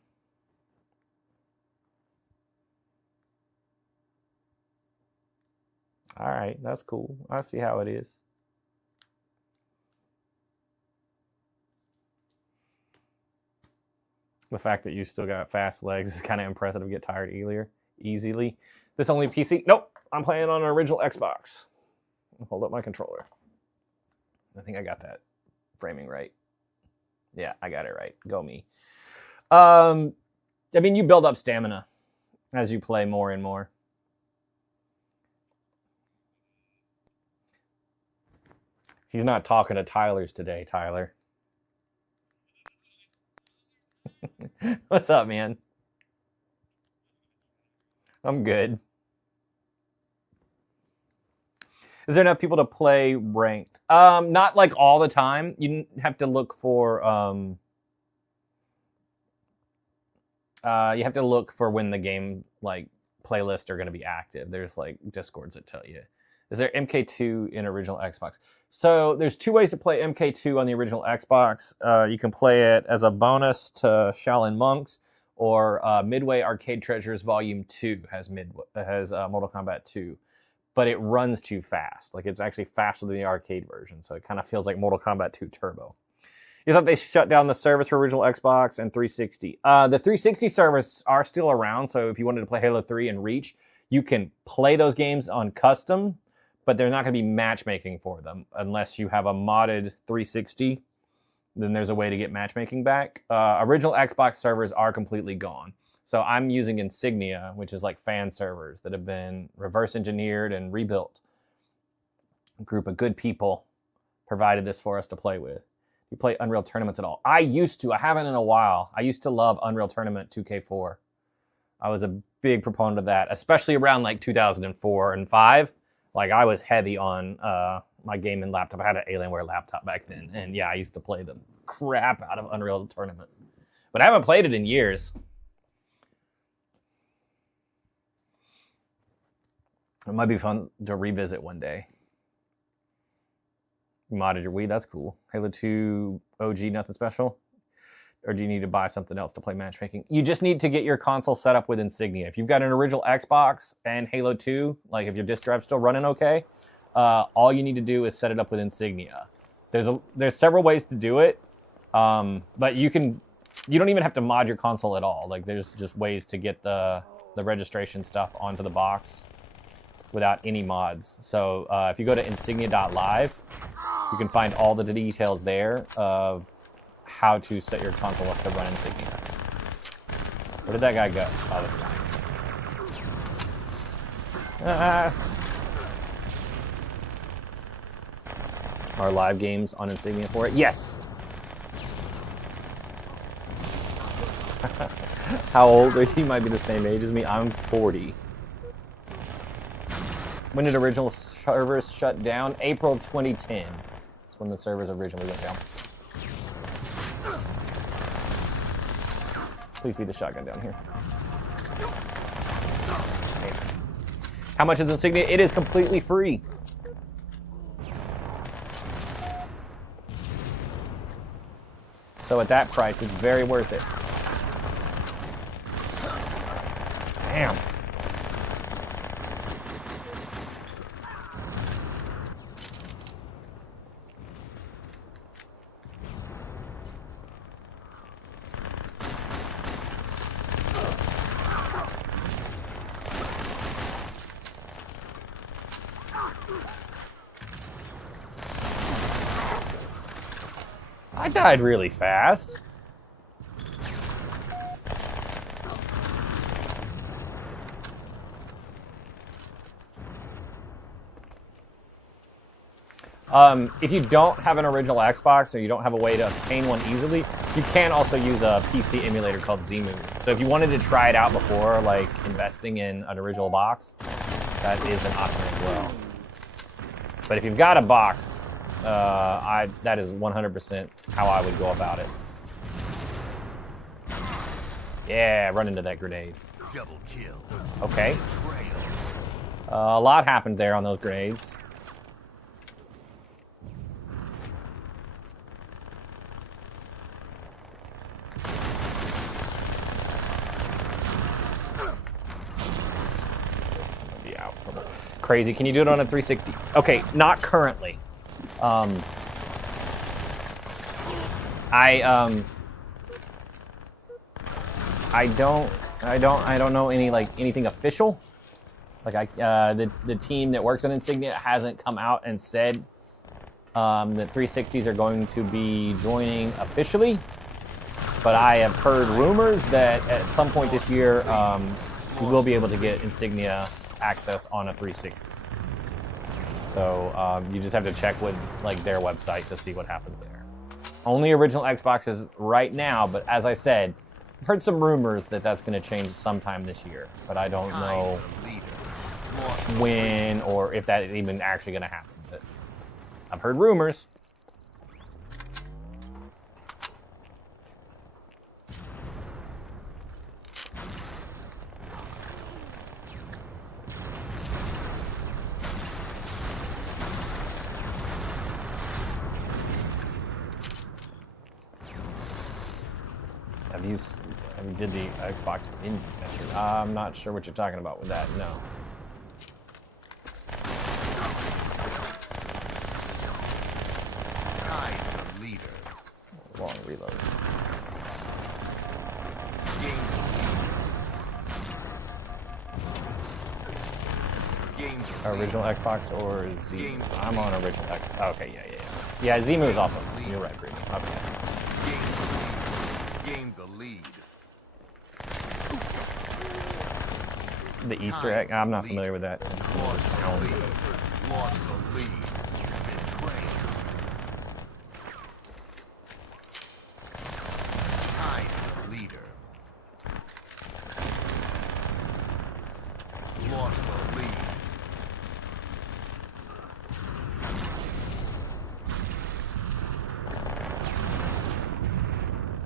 All right, that's cool. I see how it is. The fact that you still got fast legs is kind of impressive. Get tired easily. This only PC? Nope. I'm playing on an original Xbox. Hold up my controller. I think I got that framing right. Yeah, I got it right. Go me. I mean, you build up stamina as you play more and more. He's not talking to Tyler's today, Tyler. What's up, man? I'm good. Is there enough people to play ranked? Not like all the time. You have to look for you have to look for when the game like playlists are going to be active. There's like Discords that tell you. Is there MK2 in original Xbox? So there's two ways to play MK2 on the original Xbox. You can play it as a bonus to Shaolin Monks, or Midway Arcade Treasures Volume 2 has Mortal Kombat 2. But it runs too fast. Like, it's actually faster than the arcade version, so it kind of feels like Mortal Kombat 2 Turbo. You thought they shut down the service for original Xbox and 360. The 360 servers are still around, so if you wanted to play Halo 3 and Reach, you can play those games on custom, but they're not going to be matchmaking for them unless you have a modded 360. Then there's a way to get matchmaking back. Original Xbox servers are completely gone. So I'm using Insignia, which is like fan servers that have been reverse engineered and rebuilt. A group of good people provided this for us to play with. You play Unreal Tournaments at all? I used to. I haven't in a while. I used to love Unreal Tournament 2K4. I was a big proponent of that, especially around like 2004 and 5. Like, I was heavy on my gaming laptop. I had an Alienware laptop back then. And yeah, I used to play the crap out of Unreal Tournament. But I haven't played it in years. It might be fun to revisit one day. You modded your Wii, that's cool. Halo 2 OG, nothing special? Or do you need to buy something else to play matchmaking? You just need to get your console set up with Insignia. If you've got an original Xbox and Halo 2, like if your disk drive's still running okay, all you need to do is set it up with Insignia. There's several ways to do it, but you don't even have to mod your console at all. Like, there's just ways to get the registration stuff onto the box without any mods. So if you go to insignia.live, you can find all the details there of how to set your console up to run Insignia. Where did that guy go? Oh, Are live games on Insignia for it? Yes. How old are you? You might be the same age as me. I'm 40. When did original servers shut down? April 2010. That's when the servers originally went down. Please be the shotgun down here. Okay. How much is Insignia? It is completely free. So at that price, it's very worth it. Damn. I died really fast. If you don't have an original Xbox or you don't have a way to obtain one easily, you can also use a PC emulator called Zemu. So if you wanted to try it out before, like investing in an original box, that is an option as well. But if you've got a box, that is 100% how I would go about it. Yeah, run into that grenade. Double kill. Okay. Betrayal. A lot happened there on those grenades. Be out. Crazy. Can you do it on a 360? Okay, not currently. I don't know anything official. Like the team that works on Insignia hasn't come out and said that 360s are going to be joining officially. But I have heard rumors that at some point this year we will be able to get Insignia access on a 360. So you just have to check with like their website to see what happens there. Only original Xboxes right now, but as I said, I've heard some rumors that that's going to change sometime this year, but I don't know when or if that is even actually going to happen. But I've heard rumors. Have you did the Xbox in? I'm not sure what you're talking about with that. No. Tide the leader. Long reload. Gain the lead. Gain the lead. Original Xbox or Z? Gain I'm on original Xbox. Okay, yeah. Yeah, Zemu is awesome. You're right, Green. Okay. Gain the lead. The Easter egg? I'm not familiar with that. Lost the lead. Lost the lead. Betrayed. Tied the leader. Lost the lead.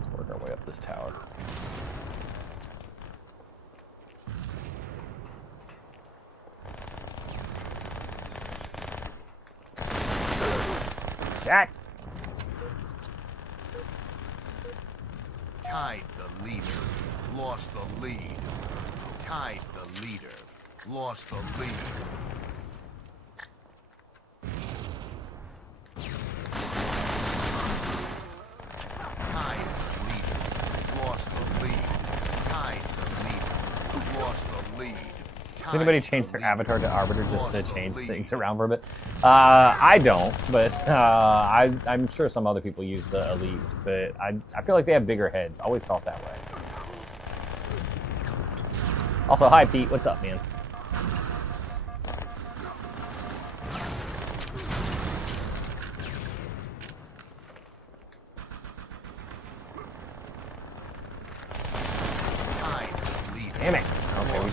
Let's work our way up this tower. Jack! Tied the leader. Lost the lead. Tied the leader. Lost the lead. Tied the leader. Lost the lead. Tied the leader. Lost the lead. Does anybody change their avatar to Arbiter just to change things around for a bit? I don't, but I'm sure some other people use the elites, but I feel like they have bigger heads. Always felt that way. Also, hi Pete, what's up, man?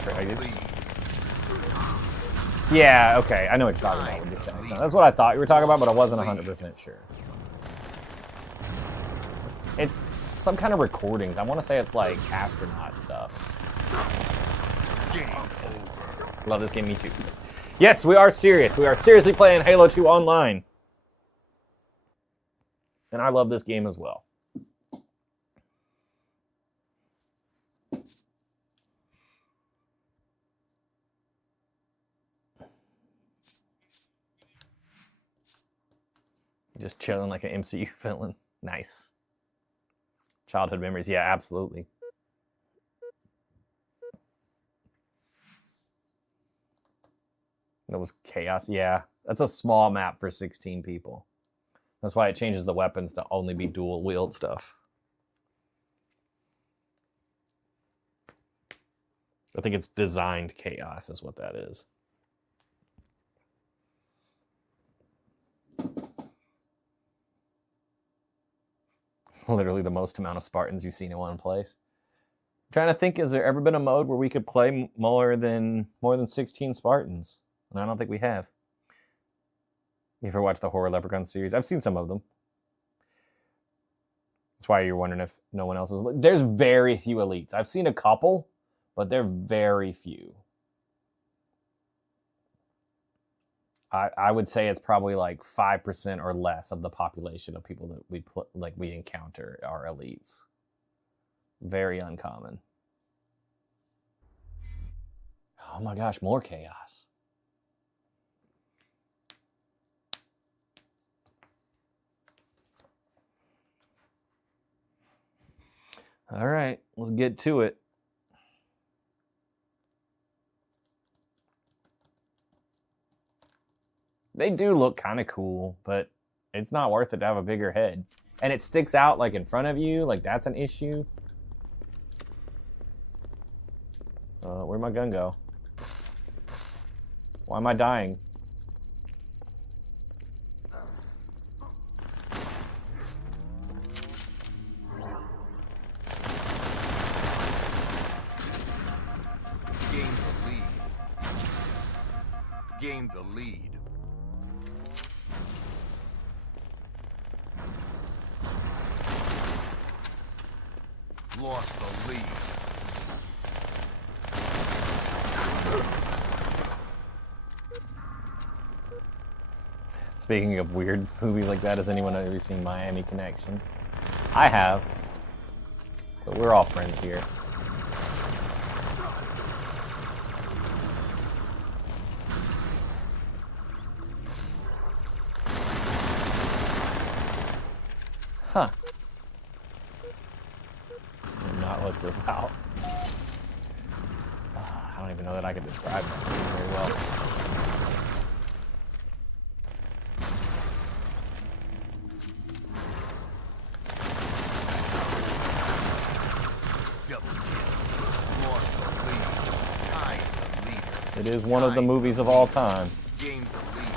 frustrated. lead. Yeah, okay. I know what you're talking about with the static sound. That's what I thought you were talking about, but I wasn't 100% sure. It's some kind of recordings. I want to say it's like astronaut stuff. Game over. Love this game, me too. Yes, we are serious. We are seriously playing Halo 2 online. And I love this game as well. Just chilling like an MCU villain. Nice. Childhood memories. Yeah, absolutely. That was chaos. Yeah, that's a small map for 16 people. That's why it changes the weapons to only be dual wield stuff. I think it's designed chaos is what that is. Literally the most amount of Spartans you've seen in one place. I'm trying to think, has there ever been a mode where we could play more than 16 Spartans? And I don't think we have. You ever watched the Horror Leprechaun series? I've seen some of them. That's why you're wondering if no one else is. There's very few elites. I've seen a couple, but they're very few. I would say it's probably like 5% or less of the population of people that we encounter are elites. Very uncommon. Oh my gosh, more chaos. All right, let's get to it. They do look kind of cool, but it's not worth it to have a bigger head. And it sticks out like in front of you, like that's an issue. Where'd my gun go? Why am I dying? Gain the lead. Gain the lead. Lost the lead. Speaking of weird movies like that, has anyone ever seen Miami Connection? I have. But we're all friends here. Huh. Not what it's about. I don't even know that I could describe that very well. Double kill. Lost the lead. Tied the leader. It is one of the movies of all time. Gained the lead.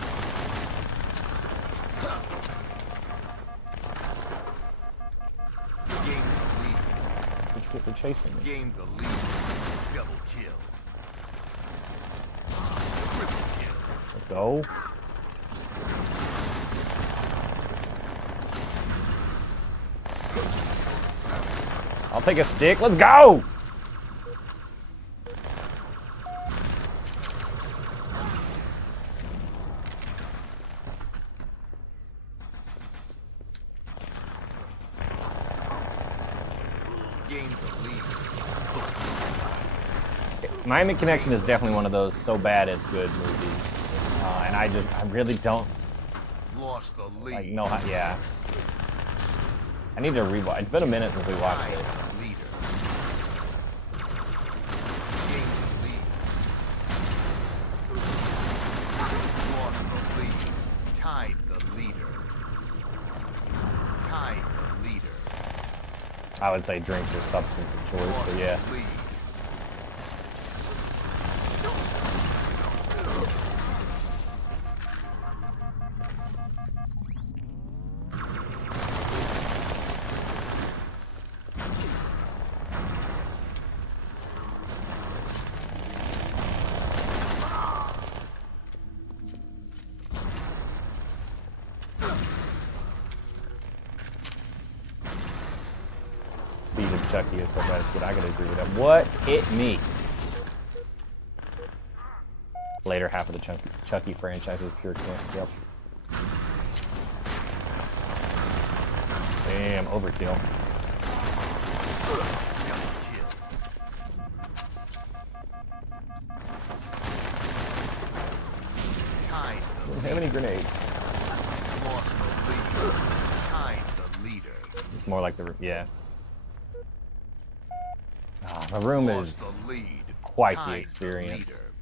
Gained the lead. They're chasing me. Gained the lead. Double kill. Triple kill. Let's go. I'll take a stick. Let's go! Gained the lead. Miami Connection is definitely one of those so bad it's good movies. And I really don't Lost the lead. like know how, yeah. I need to rewatch. It's been a minute since we watched Tied it. the leader. Gained the lead. Lost the lead. Tied the leader. Tied the leader. I would say drinks are substance of choice, Lost but yeah. the lead. seed of Chucky is so bad it's good. I gotta agree with that. What hit me? Later half of the Chucky franchise is pure camp. Yep. Damn, overkill. Don't have any grenades. Lost the lead. Tied the leader. It's more like the yeah. The room Lost is the lead. quite the Tied experience. leader.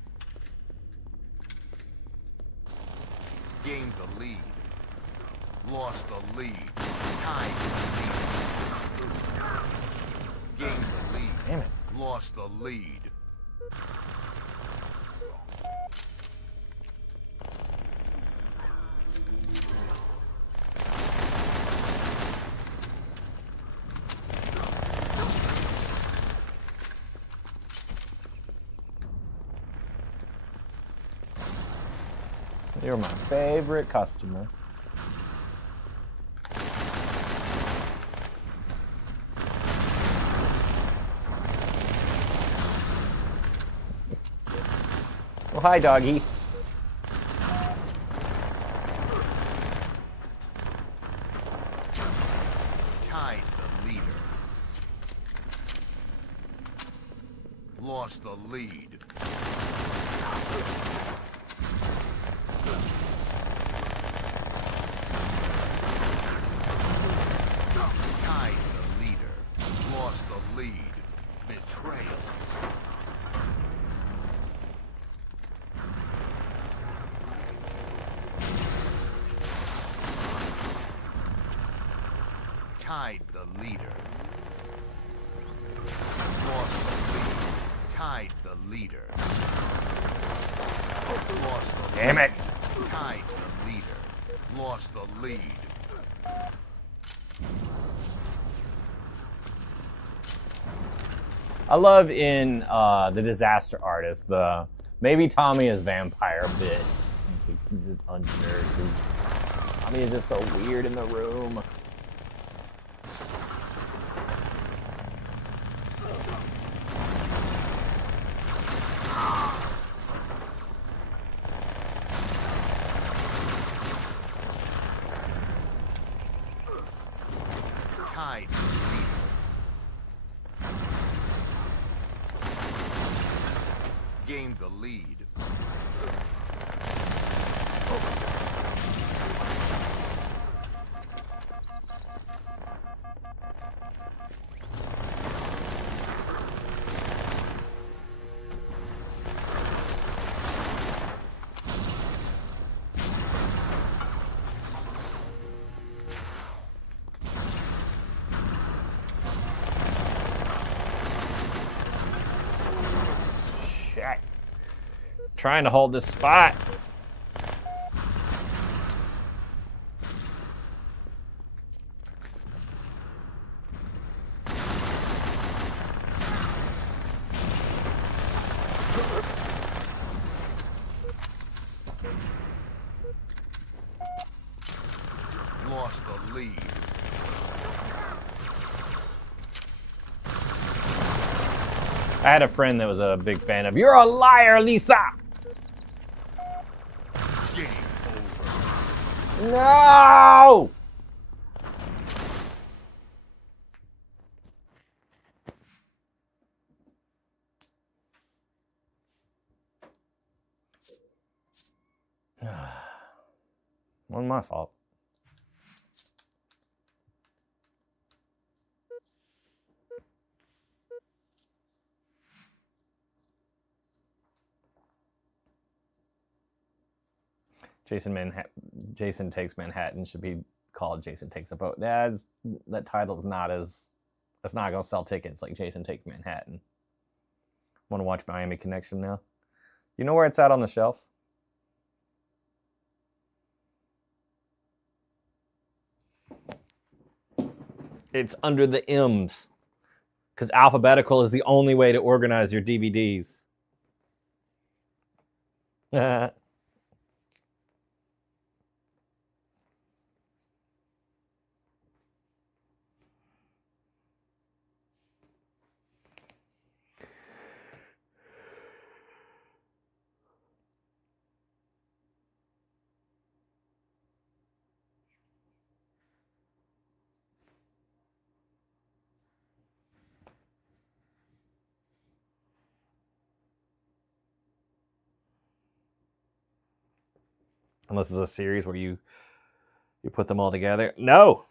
Gained the lead. Lost the lead. Tied the leader. Gained the lead. Damn it. Lost the lead. You're my favorite customer. Well, hi, doggy. Tied the leader. Lost the lead. Tied the leader. Lost the lead. Betrayal. Tied the leader. Lost the lead. Tied the leader. Lost the Damn it. lead. Tied the leader. Lost the lead. I love in the Disaster Artist the maybe Tommy is vampire bit. He's just unsure because Tommy is just so weird in the room. Tied the leader. Gained the lead. Shit. Trying to hold this spot. Lost the lead. I had a friend that was a big fan of "You're a liar, Lisa." Game over. No. Wasn't my fault. Jason Takes Manhattan should be called Jason Takes a Boat. That title's not as... It's not going to sell tickets like Jason Takes Manhattan. Want to watch Miami Connection now? You know where it's at on the shelf? It's under the M's. Because alphabetical is the only way to organize your DVDs. Unless it's a series where you put them all together. No.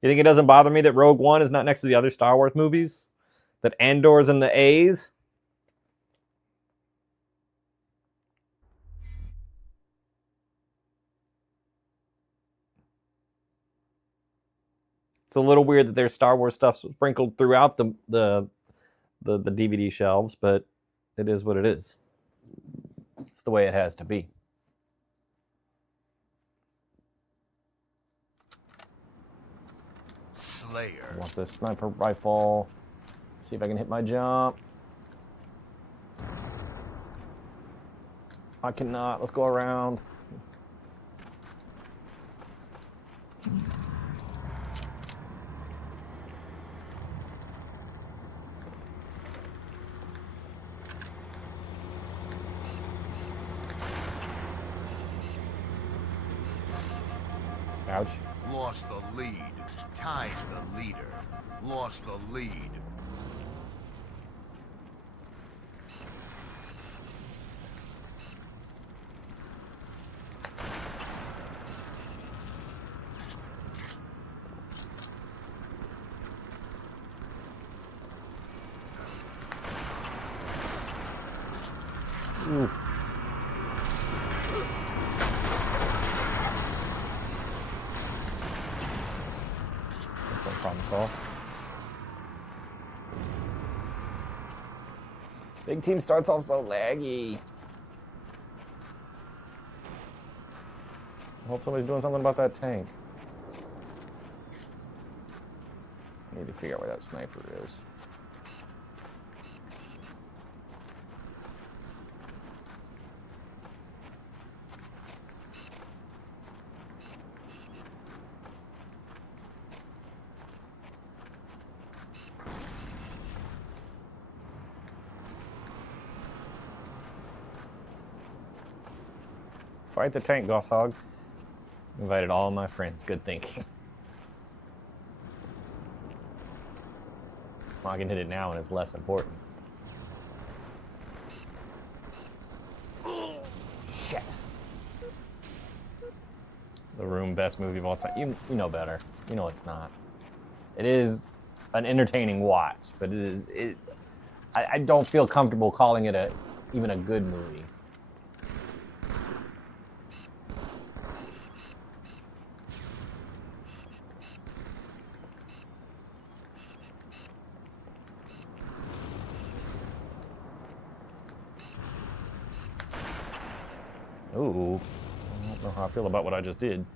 You think it doesn't bother me that Rogue One is not next to the other Star Wars movies? That Andor's in the A's? It's a little weird that there's Star Wars stuff sprinkled throughout the DVD shelves, but it is what it is. It's the way it has to be. Slayer. I want this sniper rifle. See if I can hit my jump. I cannot. Let's go around. Ouch. Lost the lead. Tied the leader. Lost the lead. Ooh. That's no problem solved. Big team starts off so laggy. I hope somebody's doing something about that tank. I need to figure out where that sniper is. Fight the tank, Gosshog. Invited all of my friends. Good thinking. Well, I can hit it now and it's less important. Shit. The Room, best movie of all time. You know better. You know it's not. It is an entertaining watch, but I don't feel comfortable calling it even a good movie. Ooh, I don't know how I feel about what I just did.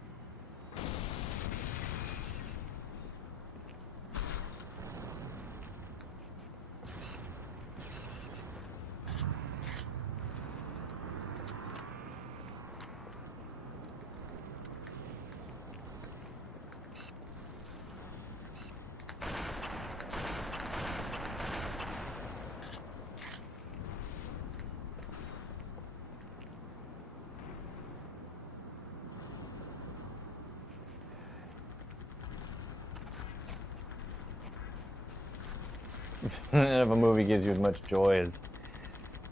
If a movie gives you as much joy as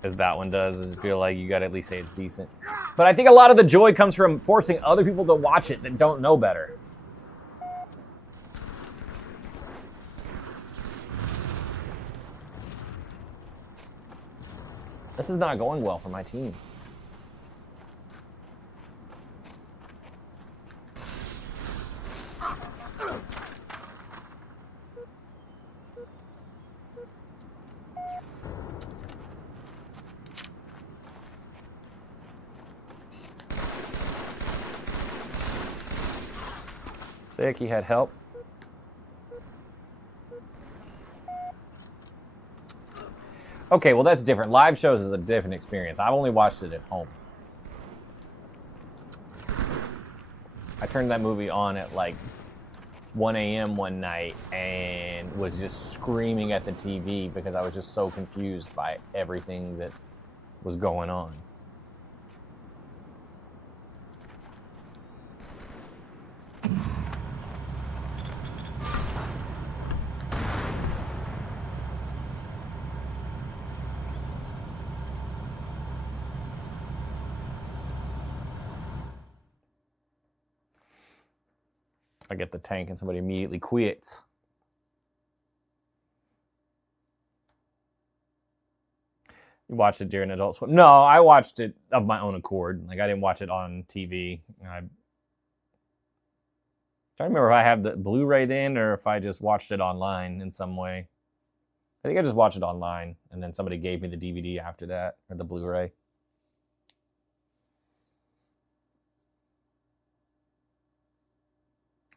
that one does, I feel like you gotta at least say it's decent. But I think a lot of the joy comes from forcing other people to watch it that don't know better. This is not going well for my team. Sick, he had help. Okay, well that's different. Live shows is a different experience. I've only watched it at home. I turned that movie on at like 1 a.m. one night and was just screaming at the TV because I was just so confused by everything that was going on. I get the tank and somebody immediately quits. You watched it during Adult Swim? No, I watched it of my own accord. Like, I didn't watch it on TV. I don't remember if I have the Blu-ray then or if I just watched it online in some way. I think I just watched it online, and then somebody gave me the DVD after that, or the Blu-ray.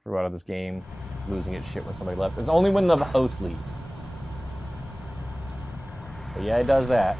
Forgot about this game losing its shit when somebody left. It's only when the host leaves. But yeah, it does that.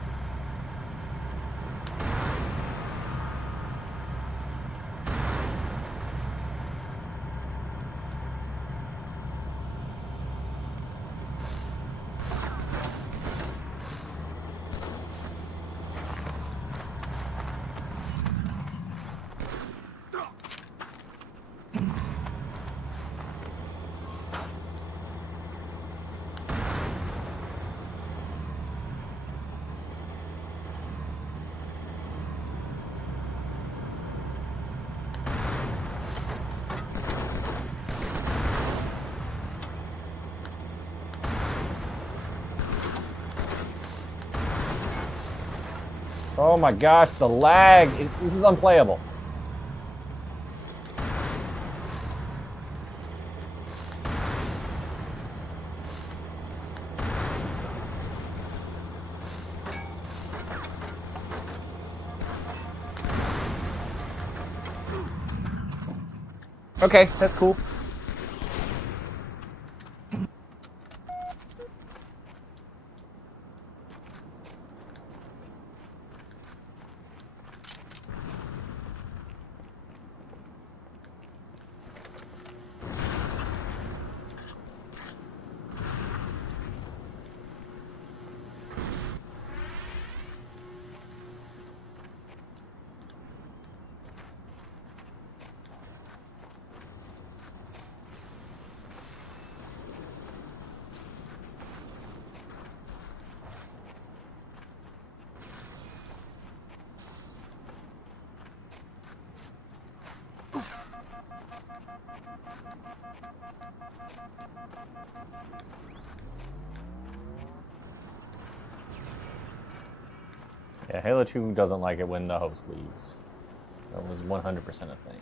Oh my gosh, the lag. This is unplayable. Okay, that's cool. Yeah, Halo 2 doesn't like it when the host leaves. That was 100% a thing.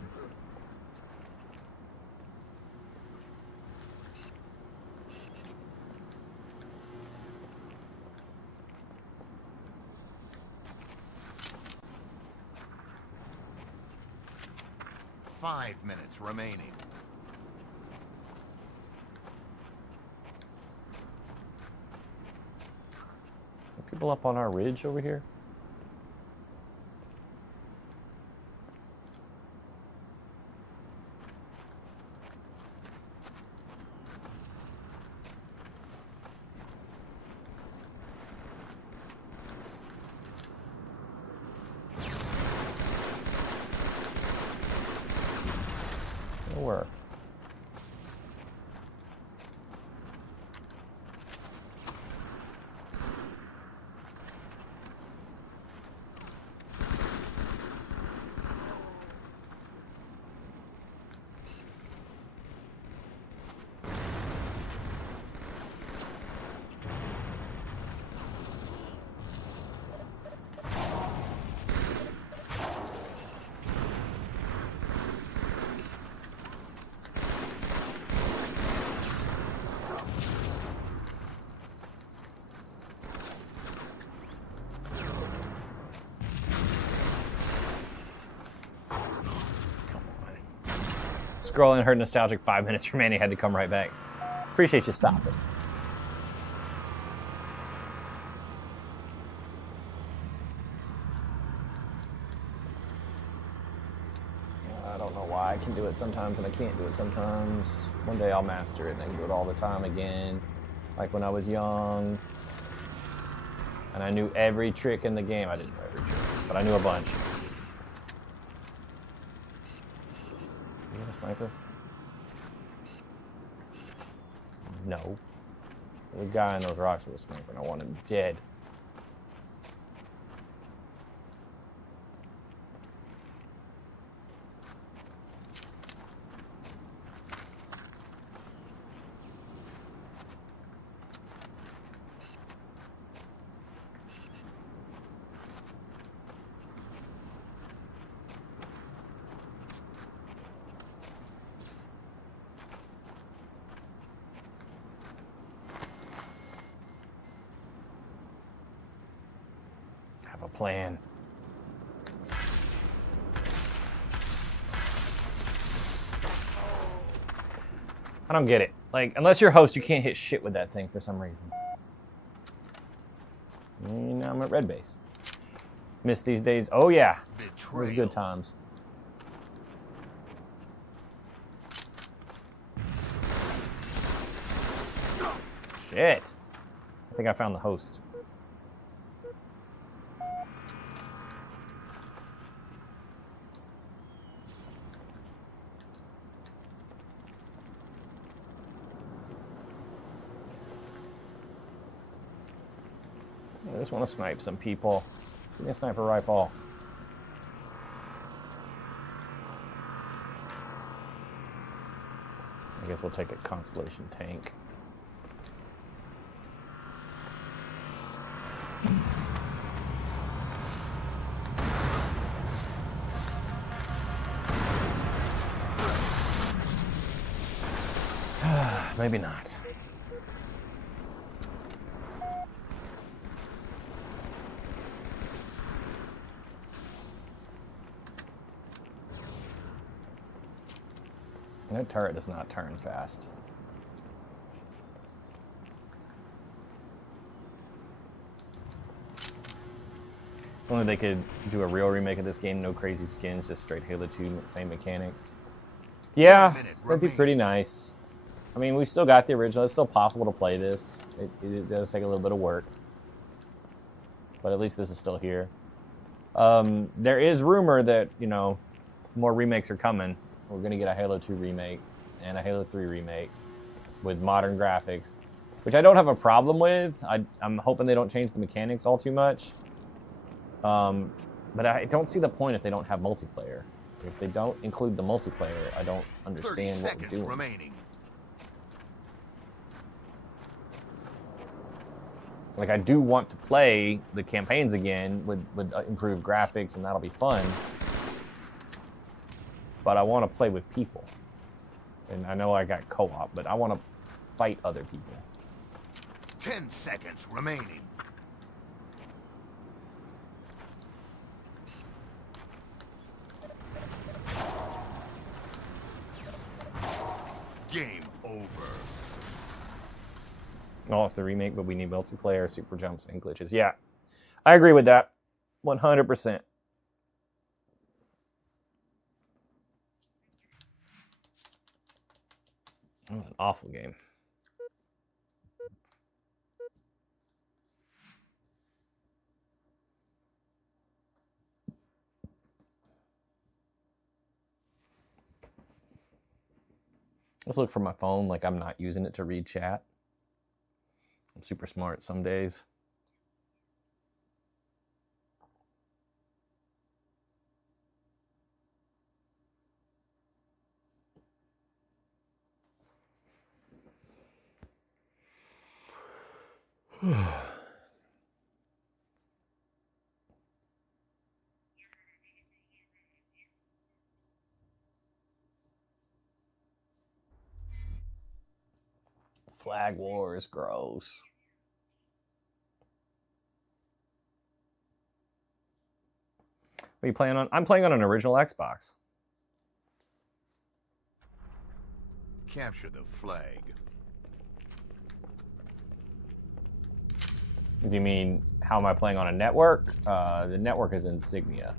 Five minutes remaining. Are people up on our ridge over here? Where? Scrolling her nostalgic 5 minutes remaining, had to come right back. Appreciate you stopping. I don't know why I can do it sometimes and I can't do it sometimes. One day I'll master it and I can do it all the time again. Like when I was young. And I knew every trick in the game. I didn't know every trick, but I knew a bunch. You got a sniper? No. The guy in those rocks with a sniper and I want him dead. plan. I don't get it. Like, unless you're host, you can't hit shit with that thing for some reason. Now I'm at red base. Miss these days. Oh yeah, those good times. Shit. I think I found the host. I just want to snipe some people. Give me a sniper rifle. I guess we'll take a Constellation tank. Maybe not. That turret does not turn fast. If only they could do a real remake of this game, no crazy skins, just straight Halo 2, same mechanics. Yeah, that'd be pretty nice. I mean, we've still got the original. It's still possible to play this. It does take a little bit of work. But at least this is still here. There is rumor that, you know, more remakes are coming. We're going to get a Halo 2 remake and a Halo 3 remake with modern graphics, which I don't have a problem with. I'm hoping they don't change the mechanics all too much. But I don't see the point if they don't have multiplayer. If they don't include the multiplayer, I don't understand what we're doing. Remaining. Like, I do want to play the campaigns again with improved graphics, and that'll be fun. But I want to play with people. And I know I got co-op, but I want to fight other people. 10 seconds remaining. Game over. All off the remake, but we need multiplayer, super jumps, and glitches. Yeah, I agree with that. 100%. That was an awful game. Let's look for my phone like I'm not using it to read chat. I'm super smart some days. Flag Wars, gross. What are you playing on? I'm playing on an original Xbox. Capture the flag. Do you mean, how am I playing on a network? The network is Insignia.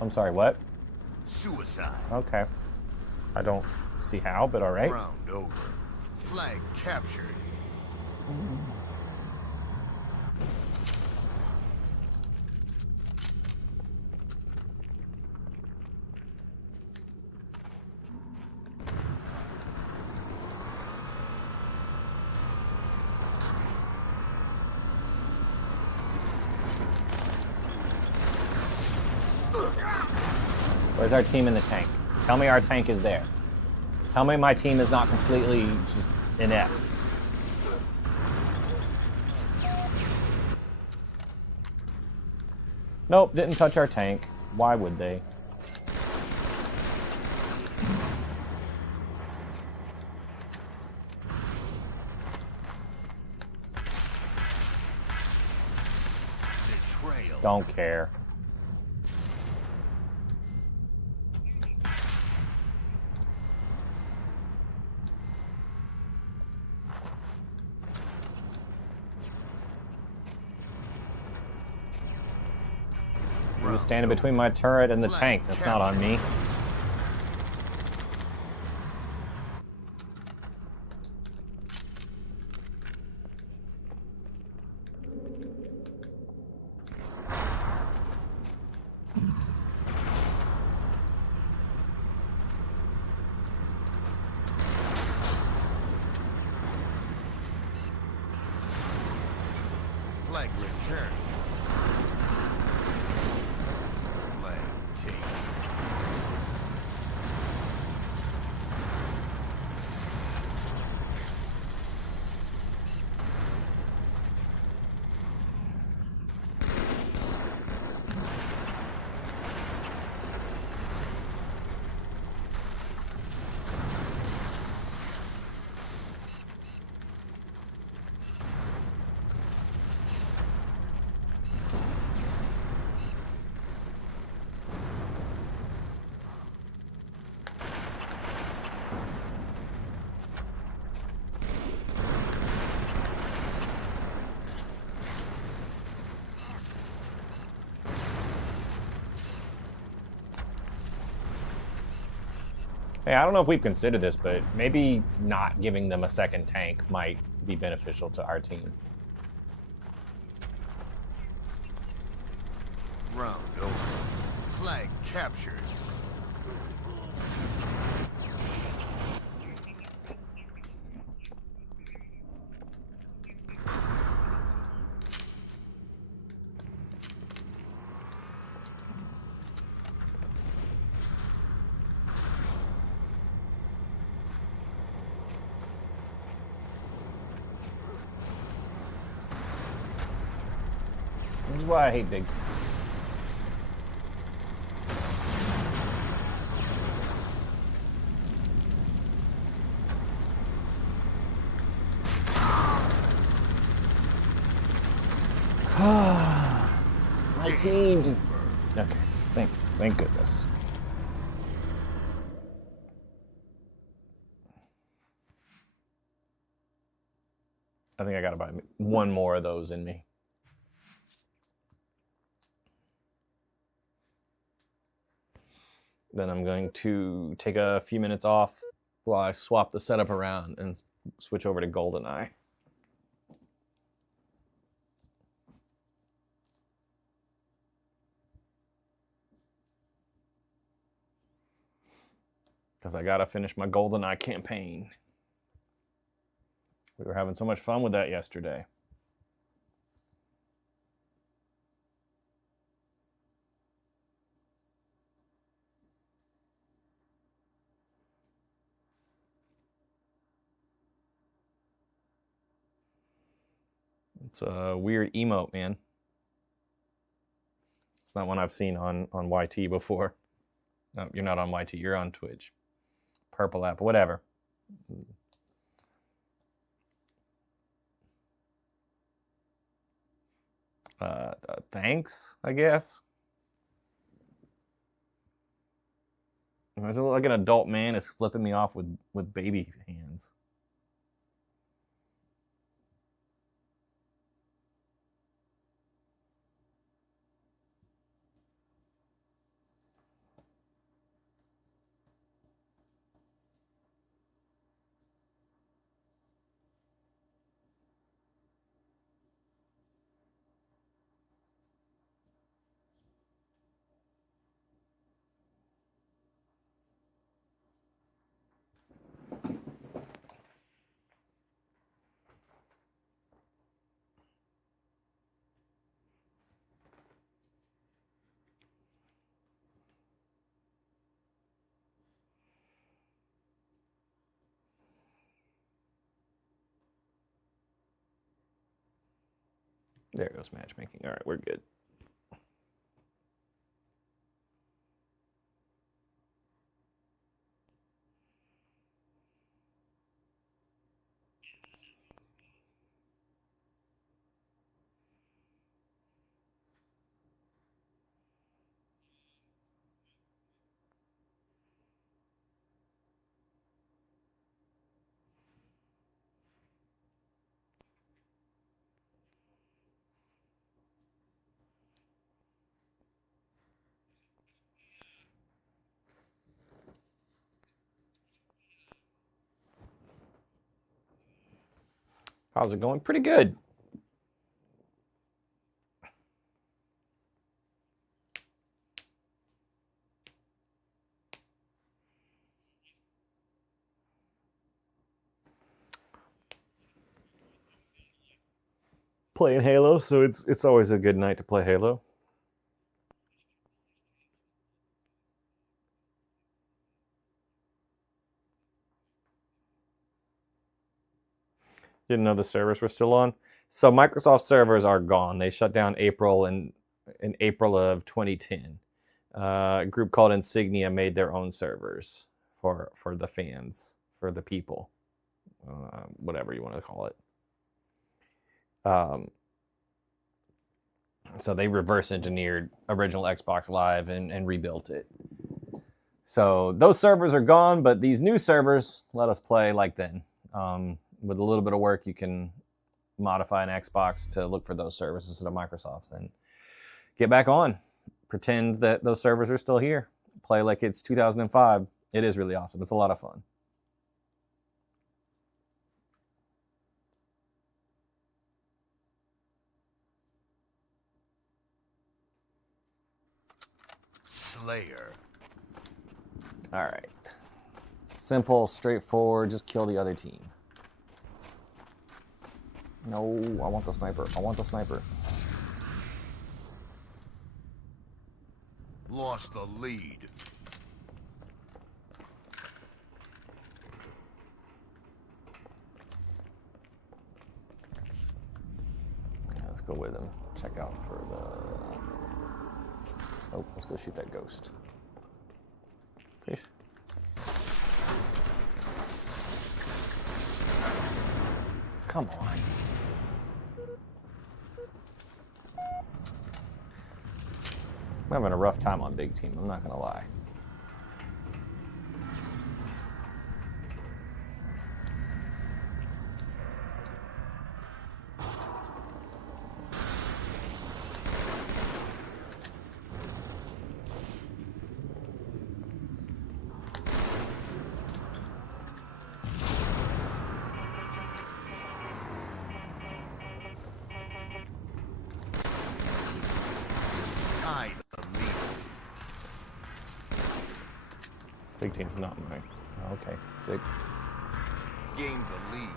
I'm sorry, what? Suicide. Okay. I don't see how, but all right. Round over. Flag captured. Where's our team in the tank? Tell me our tank is there. Tell me my team is not completely just inept. Nope, didn't touch our tank. Why would they? Betrayal. Don't care. He was standing between my turret and the tank. That's not on me. Flag return. Flag take. Hey, I don't know if we've considered this, but maybe not giving them a second tank might be beneficial to our team. Round over. Flag captured. This is why I hate big teams. My team just... Okay, thank goodness. I think I gotta buy one more of those in me. Then I'm going to take a few minutes off while I swap the setup around and switch over to GoldenEye. Because I gotta finish my GoldenEye campaign. We were having so much fun with that yesterday. It's a weird emote, man. It's not one I've seen on YT before. No, you're not on YT, you're on Twitch. Purple app, whatever. Thanks, I guess. It's like an adult man is flipping me off with baby hands. There goes matchmaking. All right, we're good. How's it going? Pretty good. Playing Halo, so it's always a good night to play Halo. Didn't know the servers were still on. So Microsoft servers are gone. They shut down in April of 2010. A group called Insignia made their own servers for the fans, for the people, whatever you want to call it. So they reverse engineered original Xbox Live and rebuilt it. So those servers are gone, but these new servers let us play like then. With a little bit of work, you can modify an Xbox to look for those servers instead of Microsoft's and get back on. Pretend that those servers are still here. Play like it's 2005. It is really awesome. It's a lot of fun. Slayer. All right. Simple, straightforward. Just kill the other team. No, I want the sniper. I want the sniper. Lost the lead. Yeah, let's go with him. Check out for the... Oh, let's go shoot that ghost. Please. Come on. I'm having a rough time on big team, I'm not gonna lie. Tied the lead. Big team's not mine. Okay, sick. Gained the lead.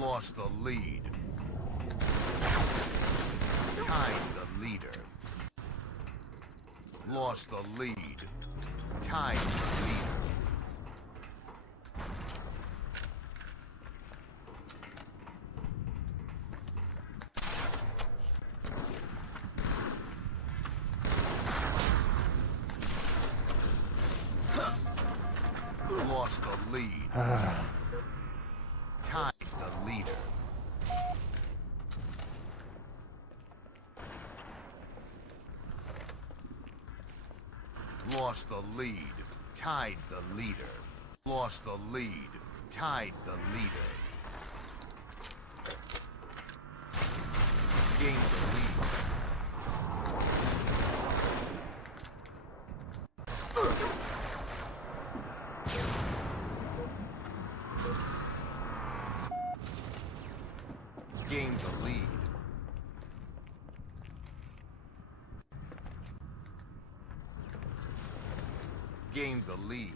Lost the lead. Tied the leader. Lost the lead. Tied the leader. Lost the lead. Tied the leader. Lost the lead. Tied the leader. Lost the lead. Tied the leader. Gained the lead. Gained the lead. Gained the lead.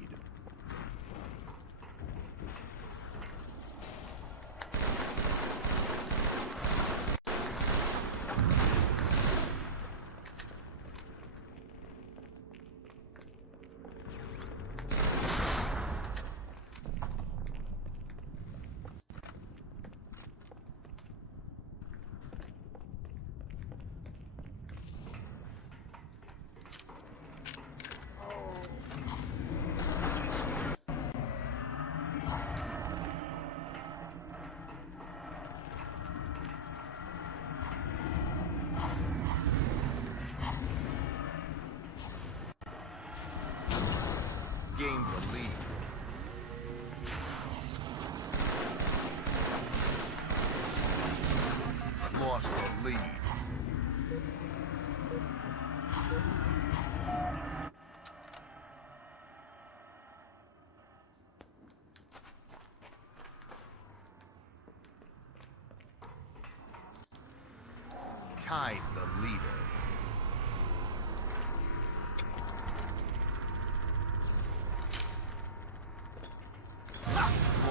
Tied the leader.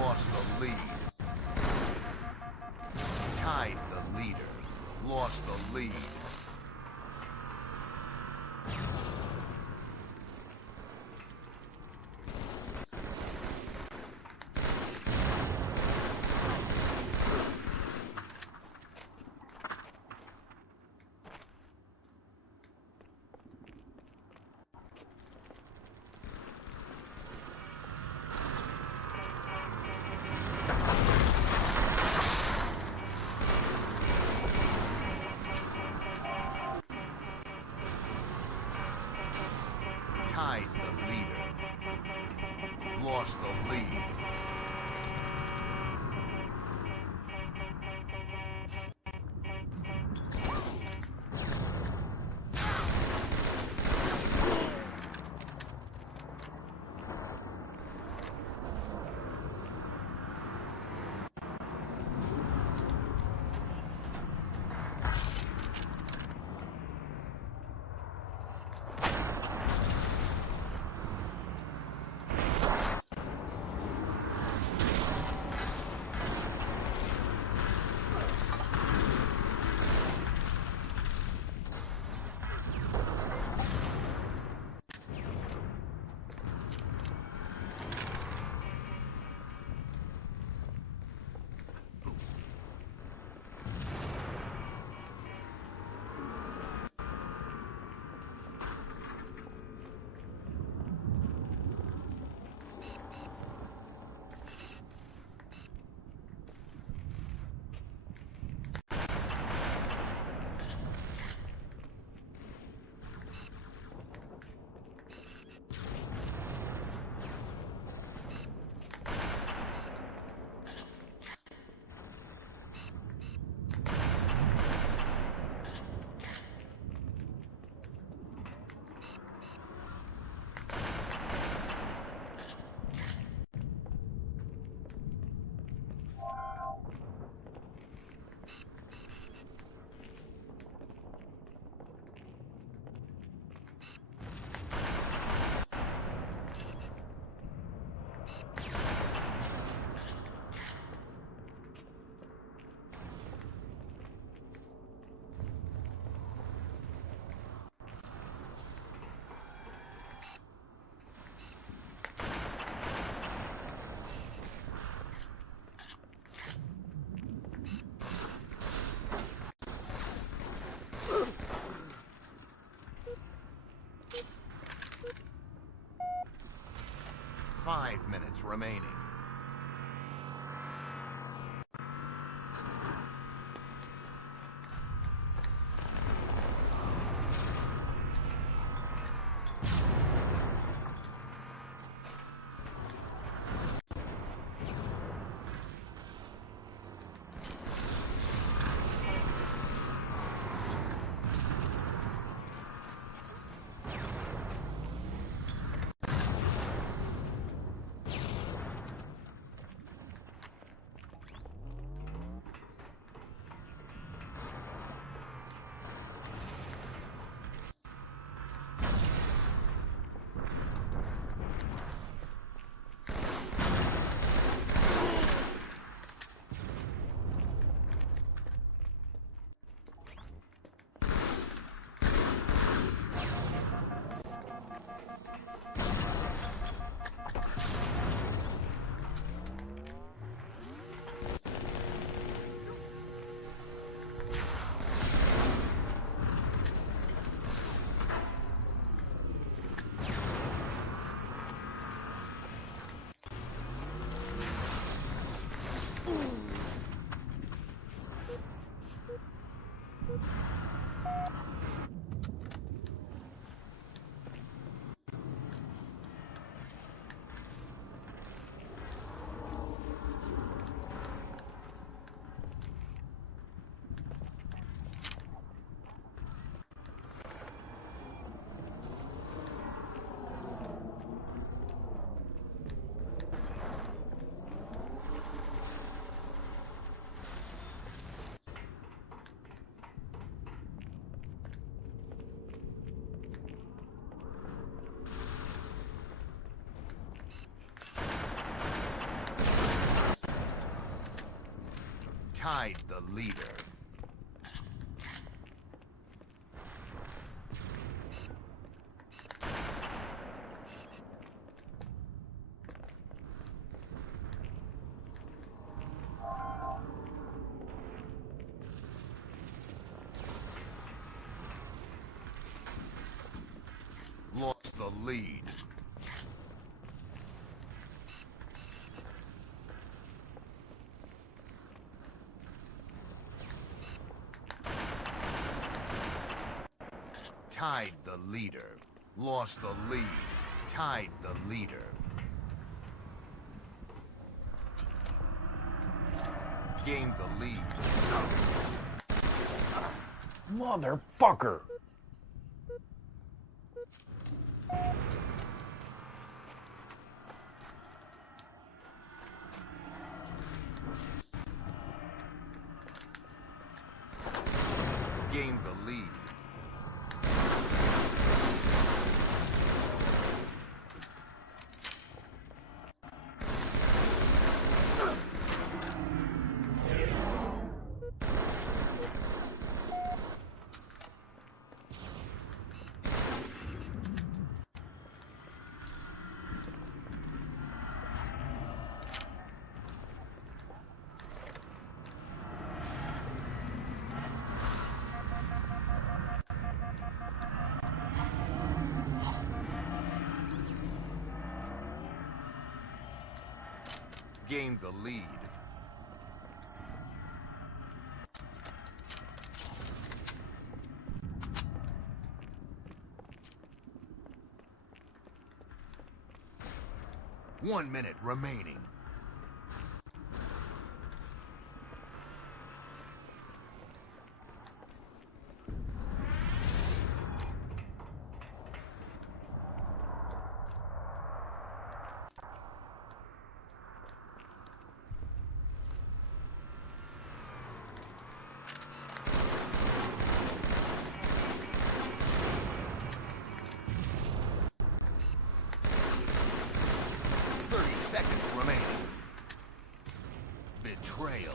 Lost the lead. Tied the leader. Lost the lead. Tied the leader. Lost the lead. Five minutes remaining. Tied the leader. Lost the lead. Tied the leader. Lost the lead. Tied the leader. Gained the lead. Motherfucker. Gained the lead. Gained the lead. One minute remaining. Seconds remaining. Betrayal.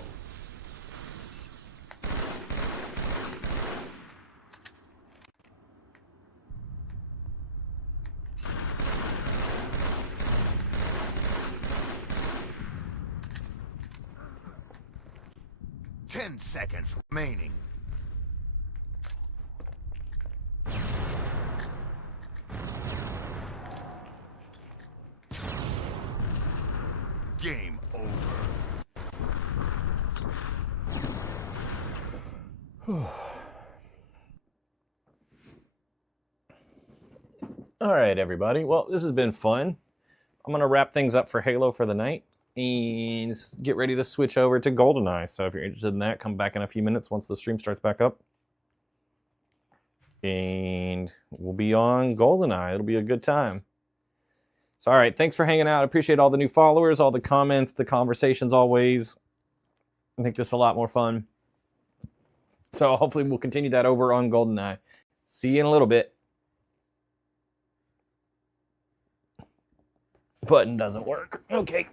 Ten seconds remaining. Game over. All right, everybody. Well, this has been fun. I'm going to wrap things up for Halo for the night and get ready to switch over to GoldenEye. So if you're interested in that, come back in a few minutes once the stream starts back up. And we'll be on GoldenEye. It'll be a good time. So, all right, thanks for hanging out. I appreciate all the new followers, all the comments, the conversations always. I think this is a lot more fun. So hopefully we'll continue that over on GoldenEye. See you in a little bit. Button doesn't work. Okay.